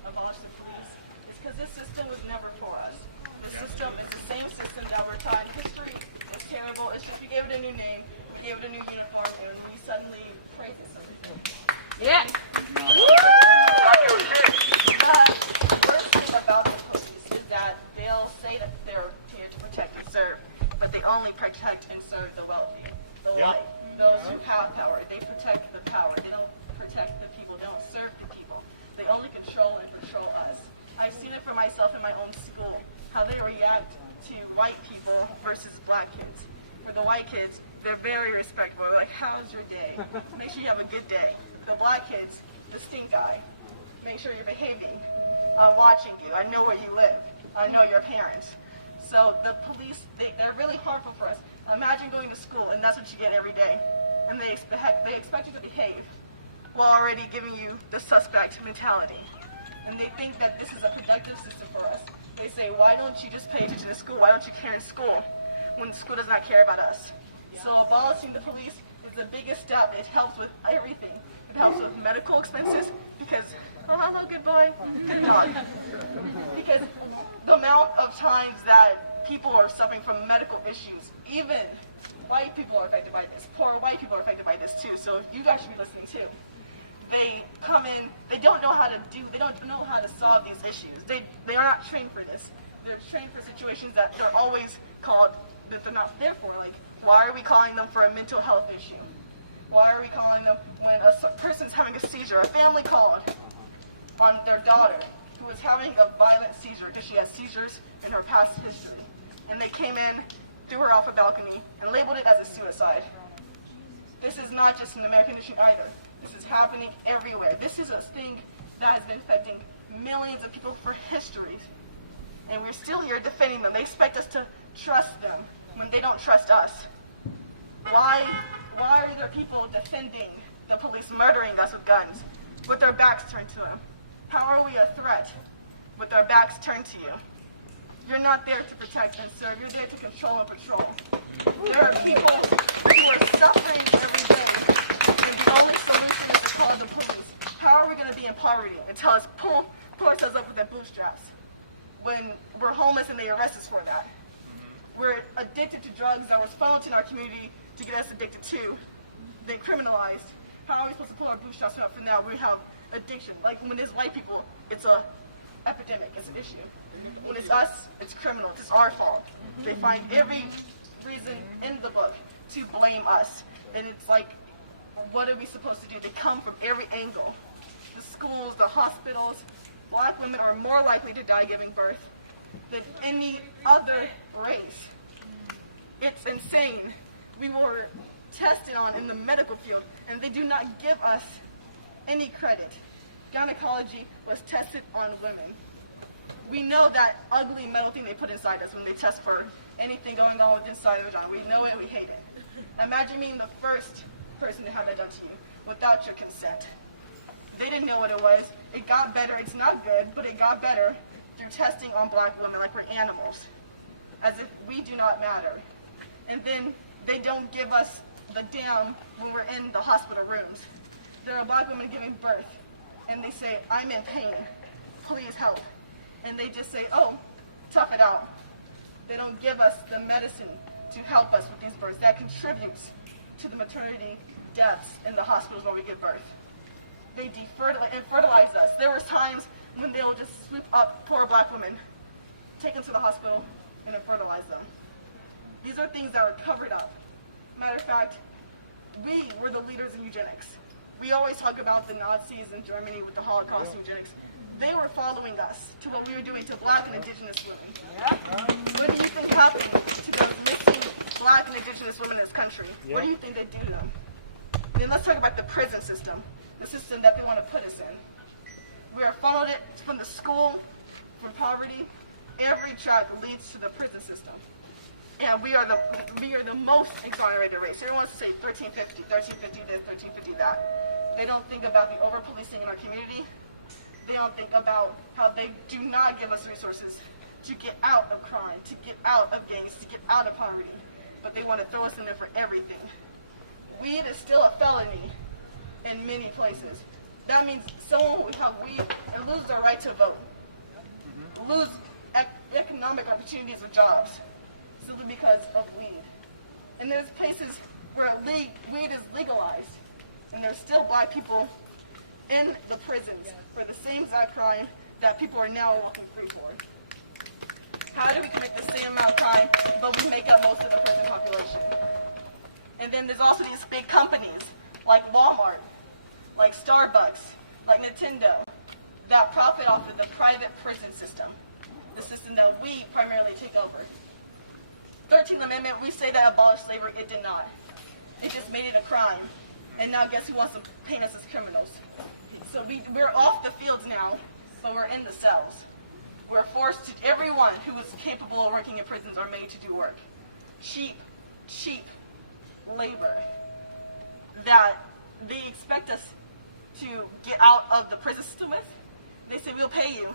abolish the police is because this system was never for us. The system is the same system that we're taught in history. It's terrible. It's just we gave it a new name, we gave it a new uniform, and we suddenly praise it. Yeah. The worst thing about the police is that they'll say that they're here to protect and serve, but they only protect and serve the wealthy, the white, those who have power. They protect the power. They don't protect the people. They don't serve the people. They only control and patrol us. I've seen it for myself in my own school, how they react to white people versus black kids. For the white kids, they're very respectful. They're like, how's your day? Make sure you have a good day. The black kids, the stink eye. Make sure you're behaving. I'm watching you. I know where you live. I know your parents. So the police, they're really harmful for us. Imagine going to school and that's what you get every day. And they expect you to behave while already giving you the suspect mentality. And they think that this is a productive system for us. They say, why don't you just pay attention to school? Why don't you care in school when school does not care about us? So abolishing the police is the biggest step. It helps with everything. It helps with medical expenses because, oh, hello, good boy, good dog. Because the amount of times that people are suffering from medical issues, even white people are affected by this. Poor white people are affected by this too. So you guys should be listening too. They come in, they don't know how to solve these issues. They are not trained for this. They're trained for situations that they're always called, that they're not there for. Like, why are we calling them for a mental health issue? Why are we calling them when a person's having a seizure? A family called on their daughter who was having a violent seizure because she has seizures in her past history. And they came in, threw her off a balcony, and labeled it as a suicide. This is not just an American issue either. This is happening everywhere. This is a thing that has been affecting millions of people for histories. And we're still here defending them. They expect us to trust them when they don't trust us. Why are there people defending the police, murdering us with guns, with their backs turned to them? How are we a threat with our backs turned to you? You're not there to protect and serve. You're there to control and patrol. There are people who are suffering every day, and the only solution is to call the police. How are we going to be in poverty and tell us, pull ourselves up with their bootstraps when we're homeless and they arrest us for that? We're addicted to drugs that was funneled in our community to get us addicted to, then criminalized. How are we supposed to pull our bootstraps up from now? We have addiction. Like when it's white people, it's a epidemic, it's an issue. When it's us, it's criminal, it's our fault. They find every reason in the book to blame us. And it's like, what are we supposed to do? They come from every angle. The schools, the hospitals. Black women are more likely to die giving birth than any other race. It's insane. We were tested on in the medical field, and they do not give us any credit. Gynecology was tested on women. We know that ugly metal thing they put inside us when they test for anything going on with inside the vagina. We know it, we hate it. Imagine being the first person to have that done to you without your consent. They didn't know what it was. It got better. It's not good, but it got better through testing on black women like we're animals, as if we do not matter. And then they don't give us the damn when we're in the hospital rooms. There are black women giving birth, and they say, I'm in pain, please help. And they just say, oh, tough it out. They don't give us the medicine to help us with these births. That contributes to the maternity deaths in the hospitals where we give birth. They fertilize us. There were times when they will just swoop up poor black women, take them to the hospital, and then fertilize them. These are things that are covered up. Matter of fact, we were the leaders in eugenics. We always talk about the Nazis in Germany with the Holocaust and eugenics. They were following us to what we were doing to black and indigenous women. What do you think happened to those missing black and indigenous women in this country? What do you think they do to them? And then let's talk about the prison system, the system that they want to put us in. We are funneled it from the school, from poverty. Every track leads to the prison system. And we are the most exonerated race. Everyone wants to say 1350, 1350 this, 1350 that. They don't think about the over-policing in our community. They don't think about how they do not give us resources to get out of crime, to get out of gangs, to get out of poverty. But they want to throw us in there for everything. Weed is still a felony in many places. That means someone who have weed and lose their right to vote, lose economic opportunities or jobs, simply because of weed. And there's places where weed is legalized, and there's still black people in the prisons for the same exact crime that people are now walking free for. How do we commit the same amount of crime, but we make up most of the prison population? And then there's also these big companies like Walmart, like Starbucks, like Nintendo, that profit off of the private prison system, the system that we primarily take over. 13th Amendment, we say that abolished slavery. It did not. It just made it a crime. And now guess who wants to paint us as criminals? So we're off the fields now, but we're in the cells. We're forced to, everyone who is capable of working in prisons are made to do work. Cheap labor that they expect us to get out of the prison system with. They say, we'll pay you,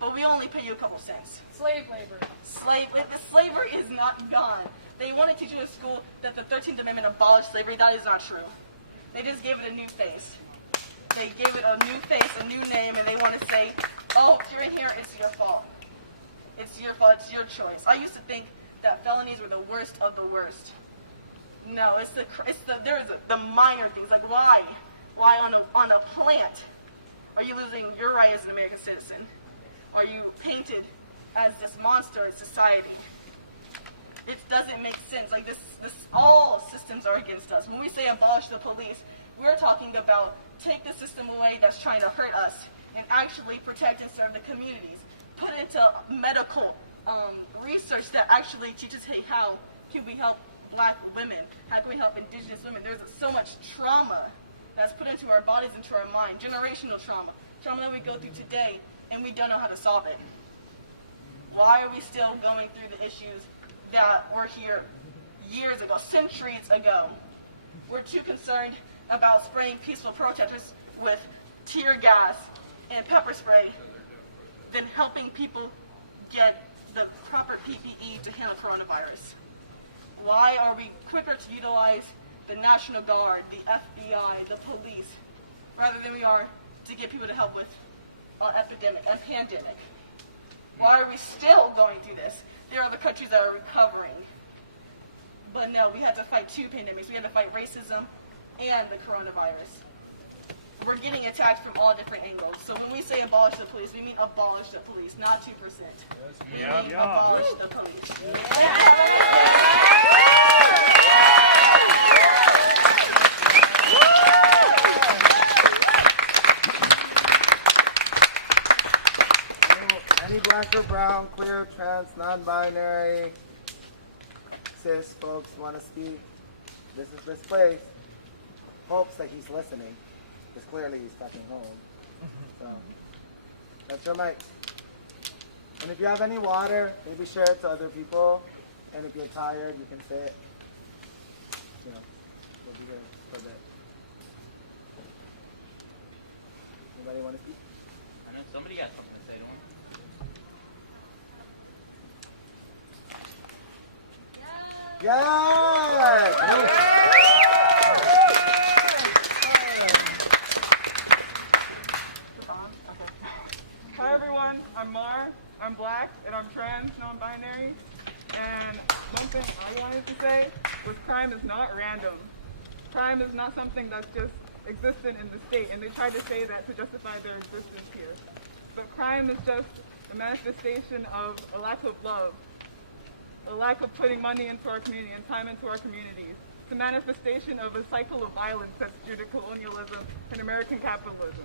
but we only pay you a couple cents. Slave labor. The slavery is not gone. They want to teach you in school that the 13th Amendment abolished slavery. That is not true. They just gave it a new face. They gave it a new face, a new name, and they want to say, oh, if you're in here, it's your fault. It's your fault, it's your choice. I used to think that felonies were the worst of the worst. No, there's the minor things, like why on a plant are you losing your right as an American citizen? Are you painted as this monster in society? It doesn't make sense. Like this, all systems are against us. When we say abolish the police, we're talking about take the system away that's trying to hurt us and actually protect and serve the communities. Put it into medical research that actually teaches, hey, how can we help black women? How can we help indigenous women? There's so much trauma that's put into our bodies, into our mind, generational trauma that we go through today, and we don't know how to solve it. Why are we still going through the issues that were here years ago, centuries ago? We're too concerned about spraying peaceful protesters with tear gas and pepper spray than helping people get the proper PPE to handle coronavirus. Why are we quicker to utilize the National Guard, the FBI, the police, rather than we are to get people to help with an epidemic, a pandemic? Why are we still going through this? There are other countries that are recovering. But no, we had to fight two pandemics. We had to fight racism and the coronavirus. We're getting attacked from all different angles. So when we say abolish the police, we mean abolish the police, not 2%. We mean abolish the police. Any black or brown, queer, trans, non-binary, cis folks want to speak, this is this place. Hopes that he's listening, because clearly he's fucking home. So, that's your mic. And if you have any water, maybe share it to other people. And if you're tired, you can sit. You know, we'll be here for a bit. Anybody want to speak? I know somebody got something to say to him. Yes! Hi everyone, I'm Mar, I'm black, and I'm trans, non-binary. And one thing I wanted to say was crime is not random. Crime is not something that's just existent in the state, and they try to say that to justify their existence here. But crime is just a manifestation of a lack of love, a lack of putting money into our community and time into our communities. It's a manifestation of a cycle of violence that's due to colonialism and American capitalism.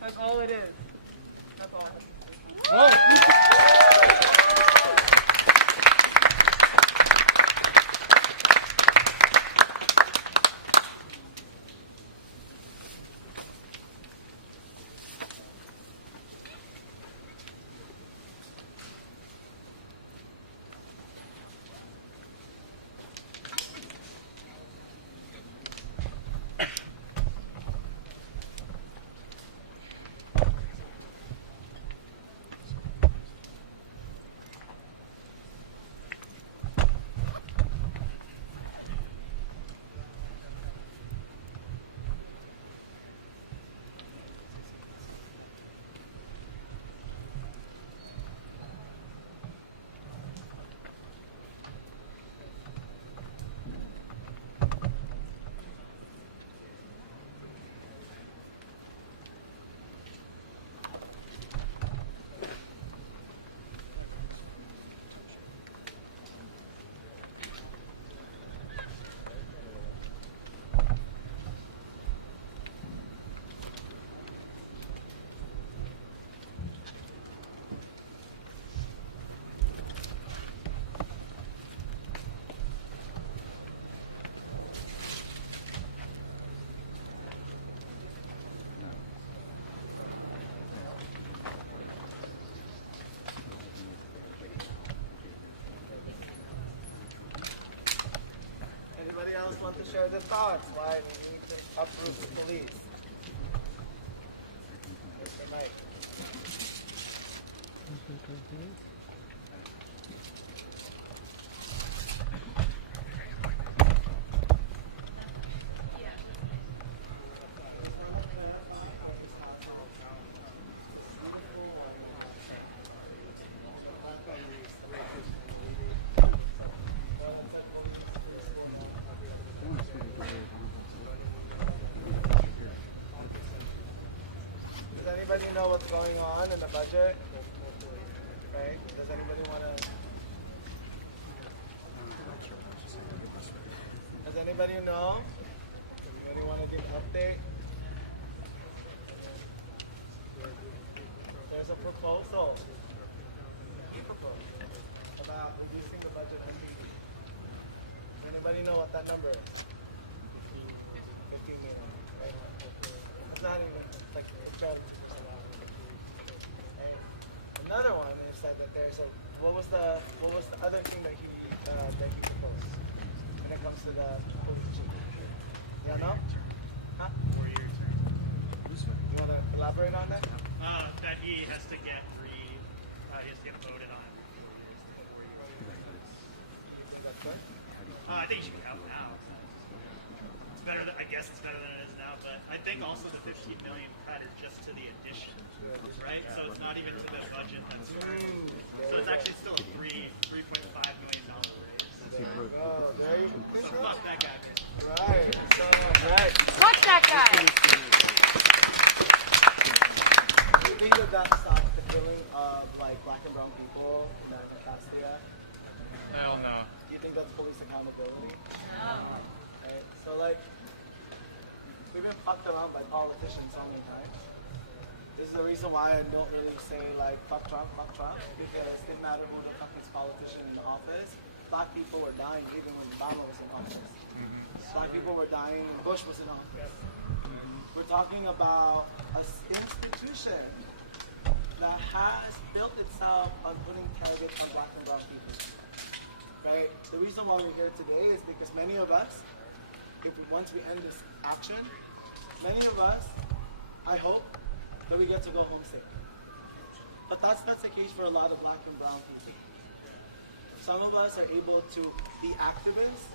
That's all it is. That's all I have to say. thoughts why we need to uproot the police? Mr. Mike. Does anybody know what's going on in the budget? Right? Does anybody want to? Does anybody know? Anybody want to give an update? There's a proposal. About reducing the budget from 50. Does anybody know what that number is? 15 million. Right? It's not even like it's barely. Right? Another one is that there's a what was the other thing that he proposed when it comes to the police chief? You know? Huh? 4 years. You want to elaborate on that? That he has to get he has to get voted on. You think that's good? I think he should be out now. It's better than, I guess it's better than it is now, but I think also the 15 million cut is just to the addition, right? So it's not even to the budget that's so it's actually still a $3.5 million raise. There you go. There you go. So fuck that guy. Right. So, right. Fuck that guy! Do you think that that stops the killing of like black and brown people in Castilla? Hell no. Do you think that's police accountability? No. Right? So like, we've been fucked around by politicians so many times. This is the reason why I don't really say like fuck Trump, because it didn't matter who the fucking politician in the office. Black people were dying even when Obama was in office. Black people were dying when Bush was in office. We're talking about an institution that has built itself on putting targets on black and brown people. Right? The reason why we're here today is because many of us, once we end this action, many of us, I hope, that we get to go home safe. But that's the case for a lot of black and brown people. Some of us are able to be activists.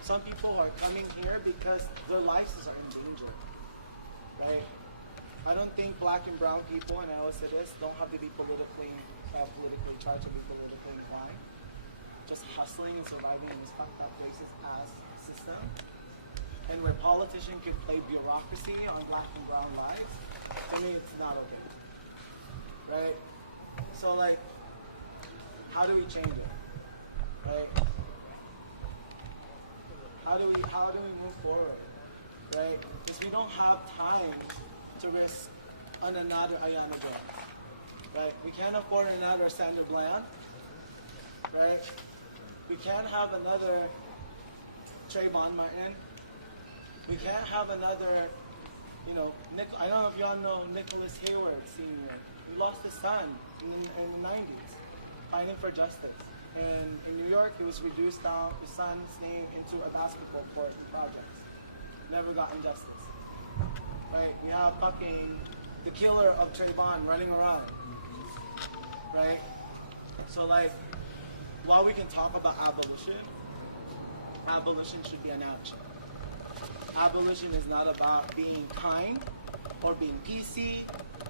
Some people are coming here because their lives are in danger. Right? I don't think black and brown people, and I always say this, don't have to be politically charged to be politically inclined. Just hustling and surviving in this fucked up places as a system. And where politicians can play bureaucracy on black and brown lives, to me it's not okay. Right? So like, how do we change it? Right? How do we move forward? Right? Because we don't have time to risk on another Ayana Grant. Right? We can't afford another Sandra Bland. Right? We can't have another Trayvon Martin. We can't have another, I don't know if y'all know Nicholas Hayward Sr. He lost his son in the 90s, fighting for justice. And in New York, he was reduced down his son's name into a basketball court in projects. Never gotten justice. Right? We have fucking the killer of Trayvon running around. Right? So like, while we can talk about abolition should be an action. Abolition is not about being kind or being PC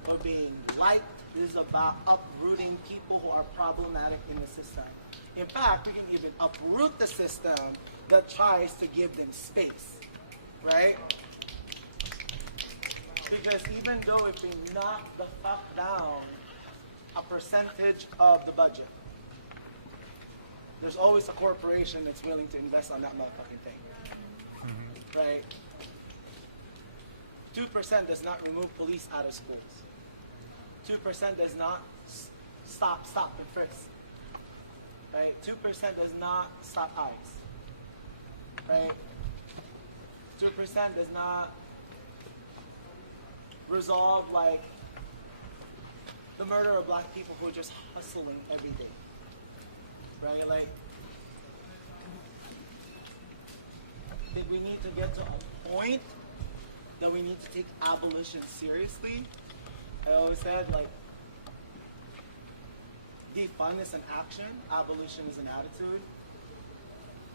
or being liked. It is about uprooting people who are problematic in the system. In fact, we can even uproot the system that tries to give them space, right? Because even though if we knock the fuck down a percentage of the budget, there's always a corporation that's willing to invest on that motherfucking thing. Right? 2% does not remove police out of schools. 2% does not stop and frisk. Right? 2% does not stop ICE. Right? 2% does not resolve like the murder of black people who are just hustling every day. Right? Like, we need to get to a point that we need to take abolition seriously. I always said, like, defund is an action, abolition is an attitude,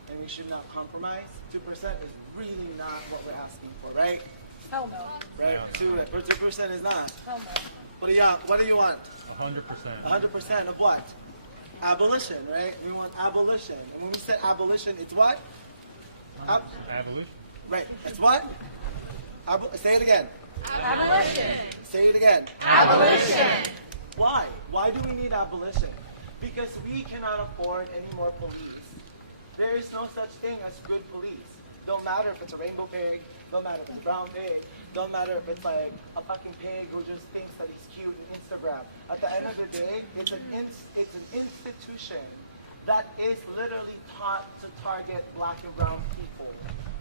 and we should not compromise. 2% is really not what we're asking for, right? Hell no. Right? 2% is not. Hell no. What do you want? 100%. 100% of what? Abolition, right? We want abolition. And when we said abolition, it's what? Abolition. Right. It's what? Say it again. Abolition. Say it again. Abolition. Why? Why do we need abolition? Because we cannot afford any more police. There is no such thing as good police. Don't matter if it's a rainbow pig, don't matter if it's a brown pig, don't matter if it's like a fucking pig who just thinks that he's cute on Instagram. At the end of the day, it's an institution that is literally taught to target black and brown people,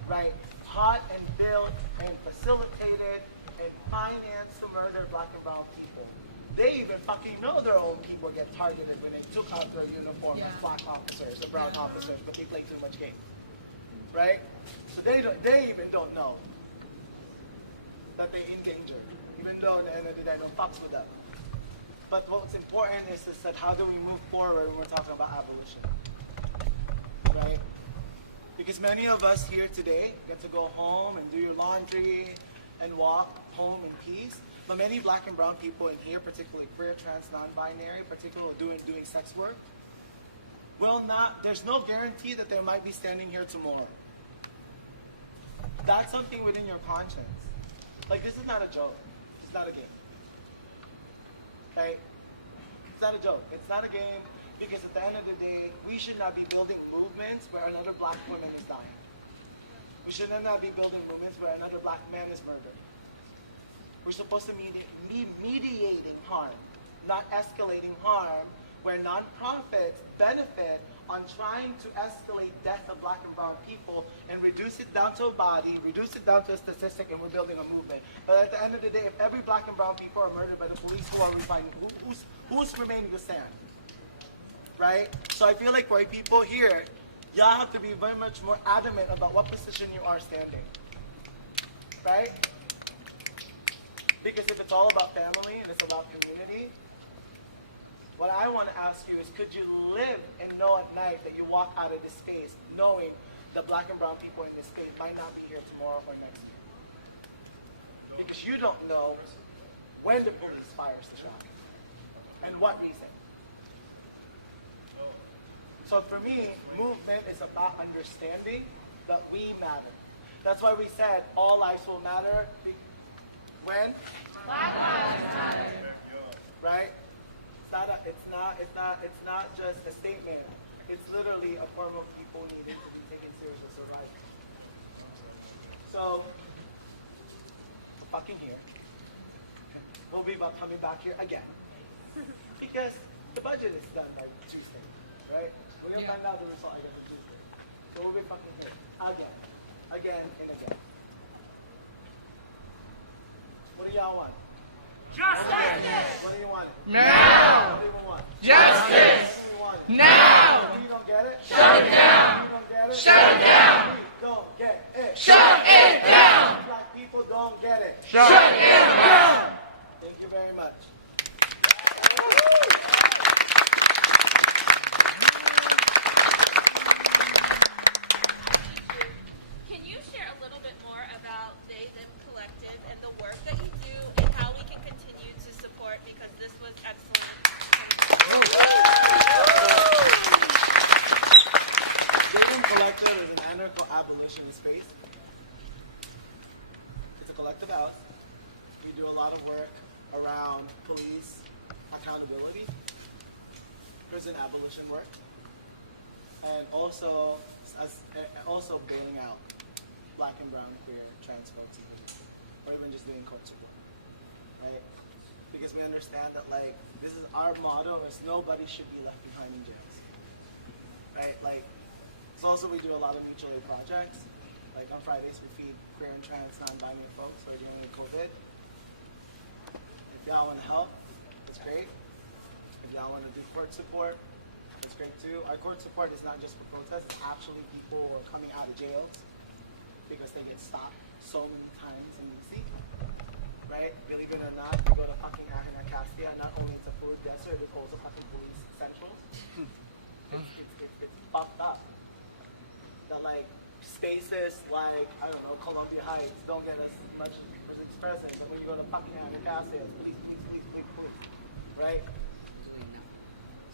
right? Taught and built and facilitated and financed to murder black and brown people. They even fucking know their own people get targeted when they took out their uniform as black officers or brown officers, but they play too much game, right? So they even don't know that they're in danger, even though at the end of the day, no fucks with them. But what's important is that how do we move forward when we're talking about abolition, right? Because many of us here today get to go home and do your laundry and walk home in peace. But many black and brown people in here, particularly queer, trans, non-binary, particularly doing sex work, will not, there's no guarantee that they might be standing here tomorrow. That's something within your conscience. Like, this is not a joke. It's not a game. Okay? It's not a joke. It's not a game because at the end of the day, we should not be building movements where another black woman is dying. We should not be building movements where another black man is murdered. We're supposed to be mediating harm, not escalating harm, where nonprofits benefit on trying to escalate death of black and brown people and reduce it down to a body, reduce it down to a statistic, and we're building a movement. But at the end of the day, if every black and brown people are murdered by the police, who are we finding? Who's remaining to stand? Right? So I feel like white people here, y'all have to be very much more adamant about what position you are standing. Right? Because if it's all about family and it's about community, what I want to ask you is, could you live and know at night that you walk out of this space knowing that black and brown people in this space might not be here tomorrow or next year? Because you don't know when the police fires the shot and what reason. So for me, movement is about understanding that we matter. That's why we said all lives will matter. When? Black lives matter. Right? It's not just a statement. It's literally a form of people needing to be taken seriously to survive. So, we're fucking here. We'll be about coming back here again. Because the budget is done by Tuesday, right? We're gonna find out the result again on Tuesday. So we'll be fucking here again and again. What do y'all want? Justice! What do you want? Now! What do you want? Justice! What do you want? Now! If you don't get it, Shut it down! If you don't get it, Shut it down! We don't get it. Shut it down! Black people don't get it. Shut it down! Thank you very much. Can you share a little bit more about They Them Collective and the work that you do and how we can continue to support, because this was excellent. Freedom Collective is an anarcho-abolitionist space. It's a collective house. We do a lot of work around police accountability, prison abolition work, and also bailing out black and brown, queer, trans folks, or even just doing court support, right? Because we understand that, like, this is our motto: is nobody should be left behind in jails, right? Like, so also we do a lot of mutual aid projects. Like on Fridays we feed queer and trans non-binary folks who are dealing with COVID. If y'all want to help, it's great. If y'all want to do court support, it's great too. Our court support is not just for protests, it's actually people who are coming out of jails. because they get stopped so many times in DC. Right? Believe it or not, you go to fucking Anacostia, and not only it's a food desert, it's also fucking police centrals. It's fucked up. That like spaces like, I don't know, Columbia Heights don't get as much police presence. And when you go to fucking Anacostia, it's police. Right?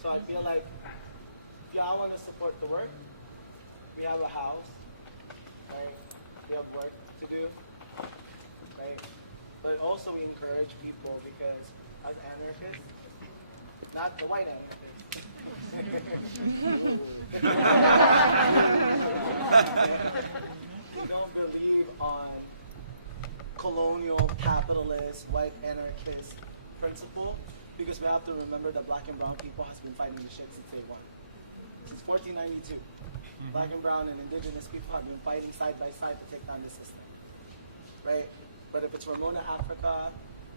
So I feel like if y'all want to support the work, we have a house, right? We have work to do, right? But also we encourage people because as anarchists, not the white anarchists, we don't believe on colonial, capitalist, white anarchist principle because we have to remember that black and brown people has been fighting the shit since day one. Since 1492, black and brown and indigenous people have been fighting side by side to take down the system, right? But if it's Ramona, Africa,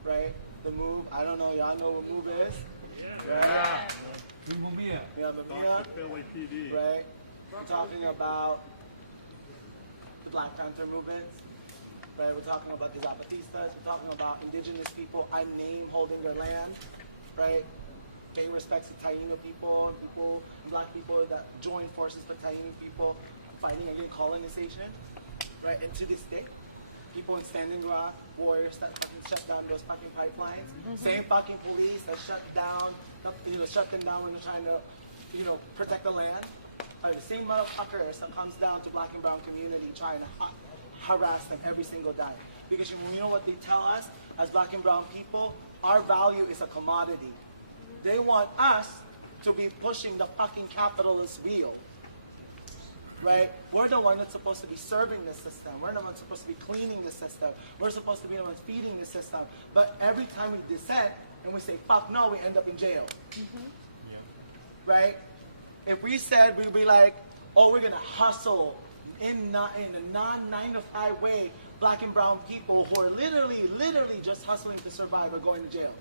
right? The move, I don't know, y'all know what move is? Yeah. Mumia. We have Mumia, Philly PD. right? We're talking about the Black Panther movements, right? We're talking about the Zapatistas. We're talking about indigenous people. I'm name holding their land, right? Paying respects to Taino people, black people that join forces with Taino people, fighting against colonization, right? And to this day, people in Standing Rock, warriors that fucking shut down those fucking pipelines, same fucking police that shut them down when they're trying to, protect the land, are the same motherfuckers that comes down to black and brown community trying to harass them every single day. Because you know what they tell us as black and brown people? Our value is a commodity. They want us to be pushing the fucking capitalist wheel. Right? We're the one that's supposed to be serving the system. We're the ones supposed to be cleaning the system. We're supposed to be the ones feeding the system. But every time we dissent and we say, fuck no, we end up in jail. Right? If we said, we'd be like, oh, we're going to hustle in a non-9-to-5 way, black and brown people who are literally just hustling to survive are going to jail.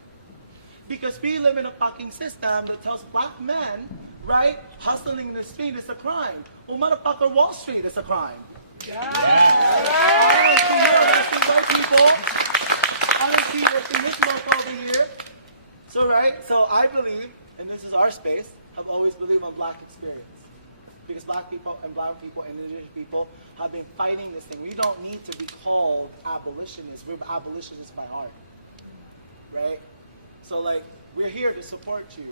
Because we live in a fucking system that tells black men, right, hustling in the street is a crime. Well, motherfucker, Wall Street is a crime. Yeah. I don't see white people. I don't see what's in this motherfucker over here. So, right, so I believe, and this is our space, I've always believed on black experience. Because black people and brown people and indigenous people have been fighting this thing. We don't need to be called abolitionists. We're abolitionists by heart. Right? So, like, we're here to support you.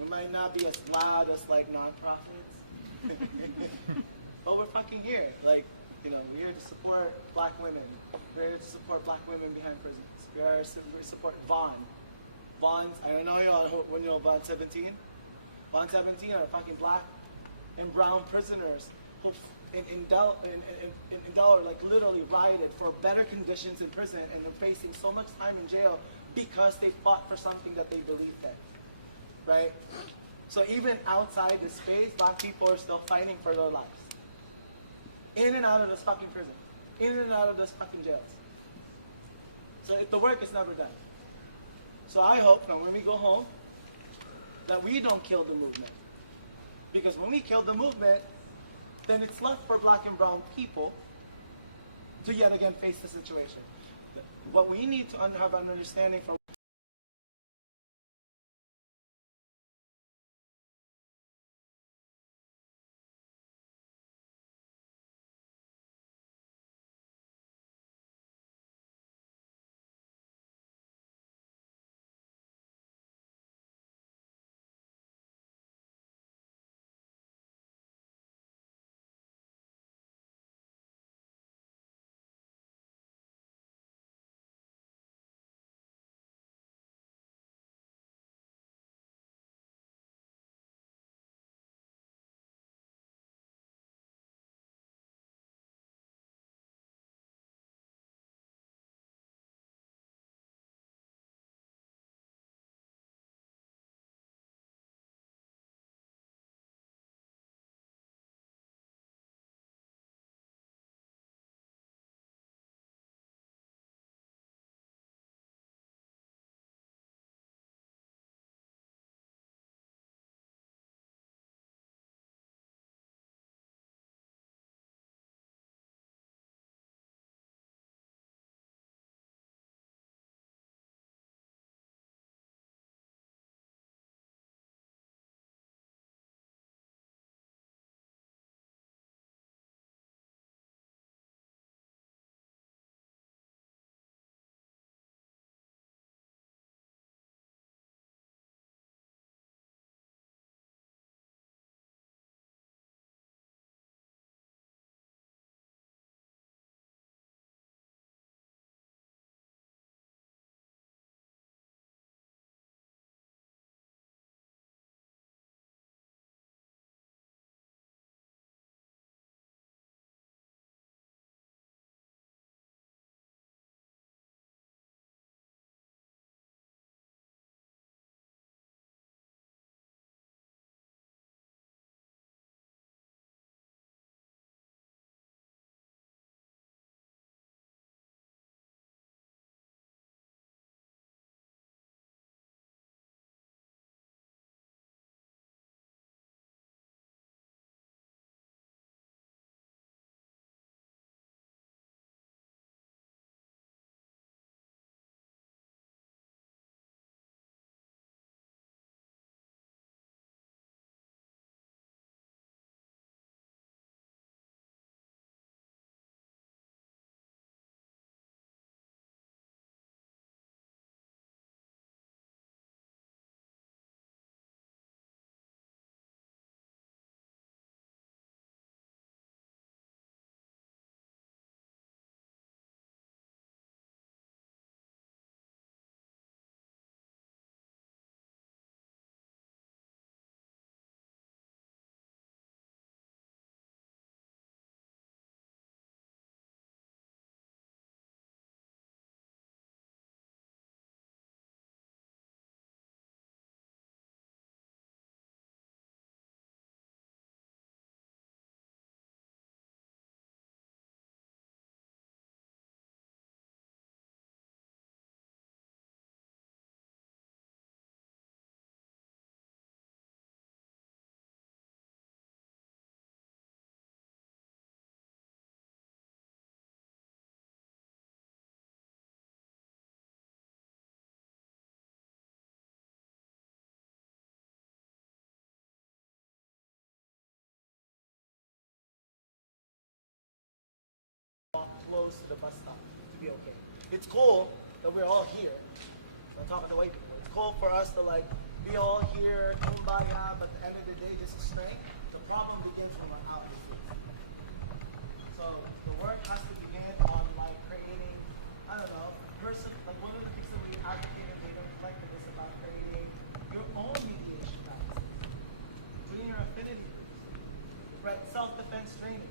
We might not be as loud as, like, nonprofits. But we're fucking here. Like, we're here to support black women. We're here to support black women behind prisons. We're here to support Vaughn. Vaughn's, I don't know y'all when you're Vaughn 17. Vaughn 17 are fucking black and brown prisoners who in Delaware, like, literally rioted for better conditions in prison and they're facing so much time in jail because they fought for something that they believed in. Right? So even outside this space, black people are still fighting for their lives. In and out of this fucking prison. In and out of this fucking jails. So the work is never done. So I hope that when we go home, that we don't kill the movement. Because when we kill the movement, then it's left for black and brown people to yet again face the situation. What we need to have an understanding from goes to the bus stop to be okay. It's cool that we're all here. I'm talking to white people. It's cool for us to like be all here, kumbaya, but at the end of the day, this is strength. The problem begins from our opposites. So the work has to begin on like creating, I don't know, like one of the things that we advocate in Data Collective is about creating your own mediation practices. Doing your affinity groups, right? Self-defense training,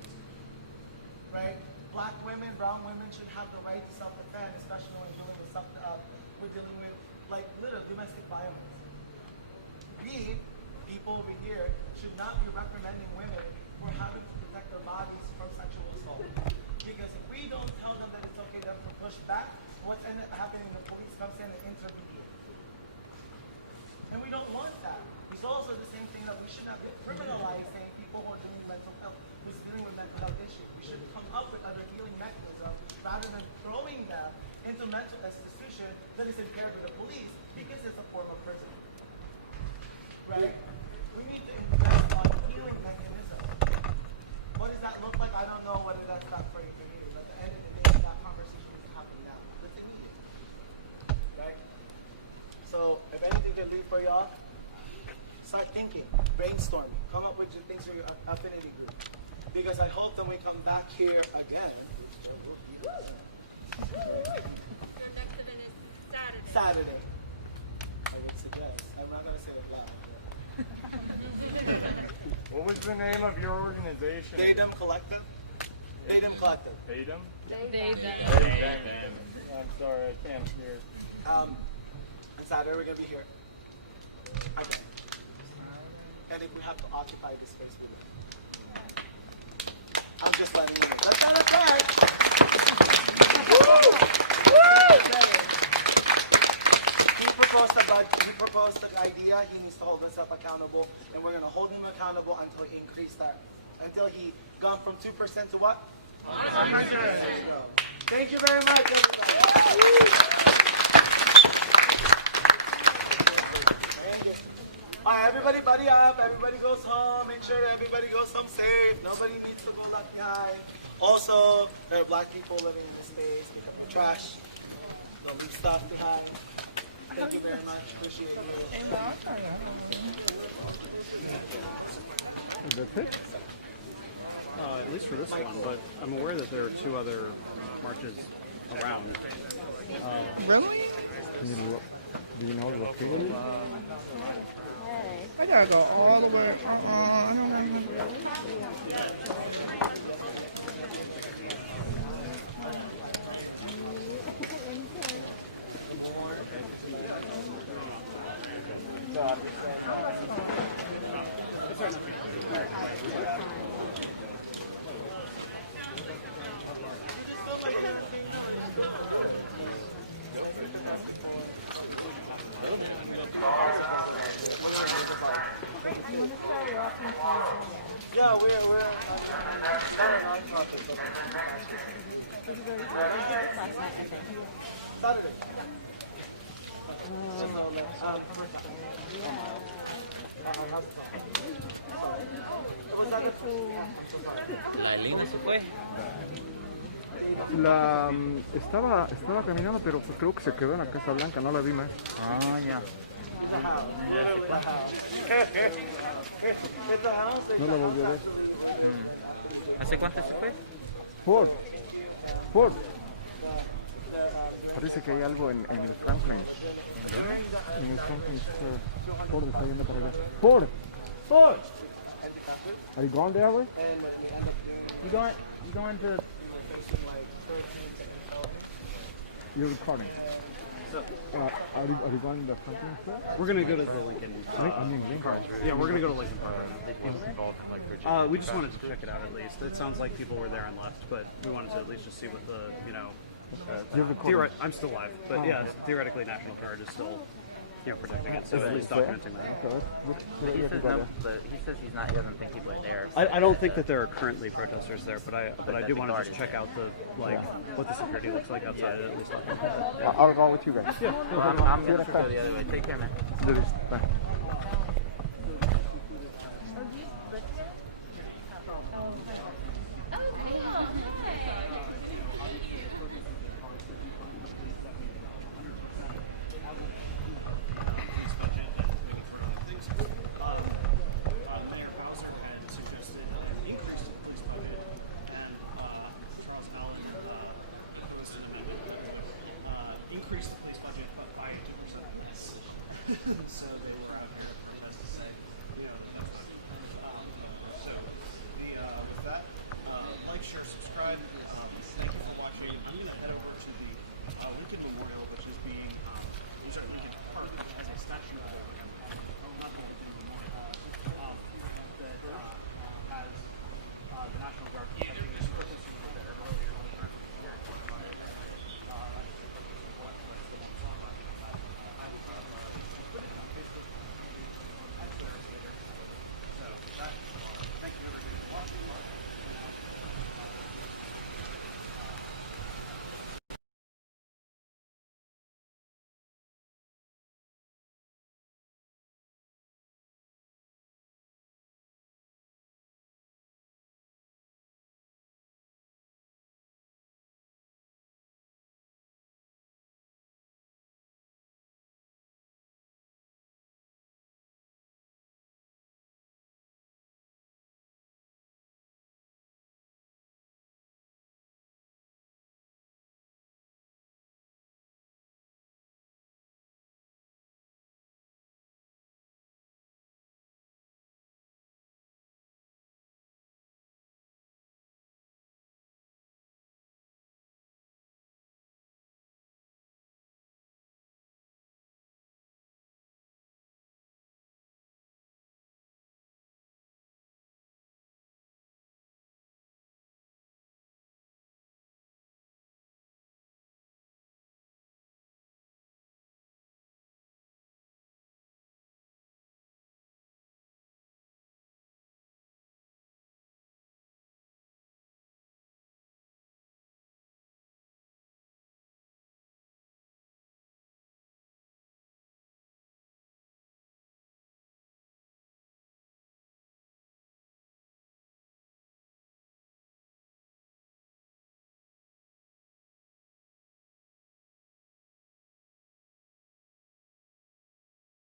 right? Black women, brown women should have the right to self-defend, especially when we're dealing with like literal domestic violence. We, people over here, should not be reprimanding women for having to protect their bodies from sexual assault. Because if we don't tell them that it's okay for them to push back, what's ended up happening, the police comes in and intervene. And we don't want that. It's also the same thing that we should not be criminalizing people who are dealing with mental health, who's dealing with mental health issues. We should come up with other healing mechanisms rather than throwing them into mental institution that is impaired with the police because it's a form of prison. Right? We need to invest on healing mechanisms. What does that look like? I don't know whether that's not for you to me, but at the end of the day, that conversation is happening now. Let's meet it. Right? So, if anything can do for y'all, start thinking, brainstorming, come up with your things for your affinity group. Because I hope that we come back here again. Your next event is Saturday. Saturday. I would suggest. I'm not going to say it loud. What was the name of your organization? Datum Collective. Datum Collective. Datum? Datum. I'm sorry, I can't hear. On Saturday we're going to be here. Okay. And if we have to occupy this space, we will. I'm just letting you know. That's not a fact. He proposed the idea. He needs to hold himself accountable, and we're going to hold him accountable until he increased that. Until he gone from 2% to what? 100%. Thank you very much, everybody. All right, everybody buddy up. Everybody goes home. Make sure that everybody goes home safe. Nobody needs to go left behind. Also, there are black people living in this space. Pick up your trash. Don't leave stuff behind. Thank you very much. Appreciate you. That's it? At least for this one, but I'm aware that there are 2 other marches around. Really? Do you know the location? I gotta go all the way. I don't remember. Yeah, we're Saturday. Lina se fue. Estaba caminando, pero creo que se quedó en la Casa Blanca, no la vi más. Ah, ya. No la volví a ver. ¿Hace cuánto se fue? Ford. Parece que hay algo en el Franklin. En el Franklin Square. Ford está yendo para allá. Ford! Are you going there, way? You going to... You're recording. Are you going to the Franklin Square? We're going to go to the Lincoln. Lincoln. Yeah, we're going to go to Lincoln Park. We just wanted to check it out at least. It sounds like people were there and left, but we wanted to at least just see what the, I'm still alive, but yeah, theoretically National Guard is still, protecting it, so at least documenting that. But he says he doesn't think people are there. I don't think that there are currently protesters there, but I do want to just check out what the security looks like outside, at least document that. I'll go with you guys. Yeah. Well, I'm going to go the other way. Take care, man. Do this. Bye. So they were out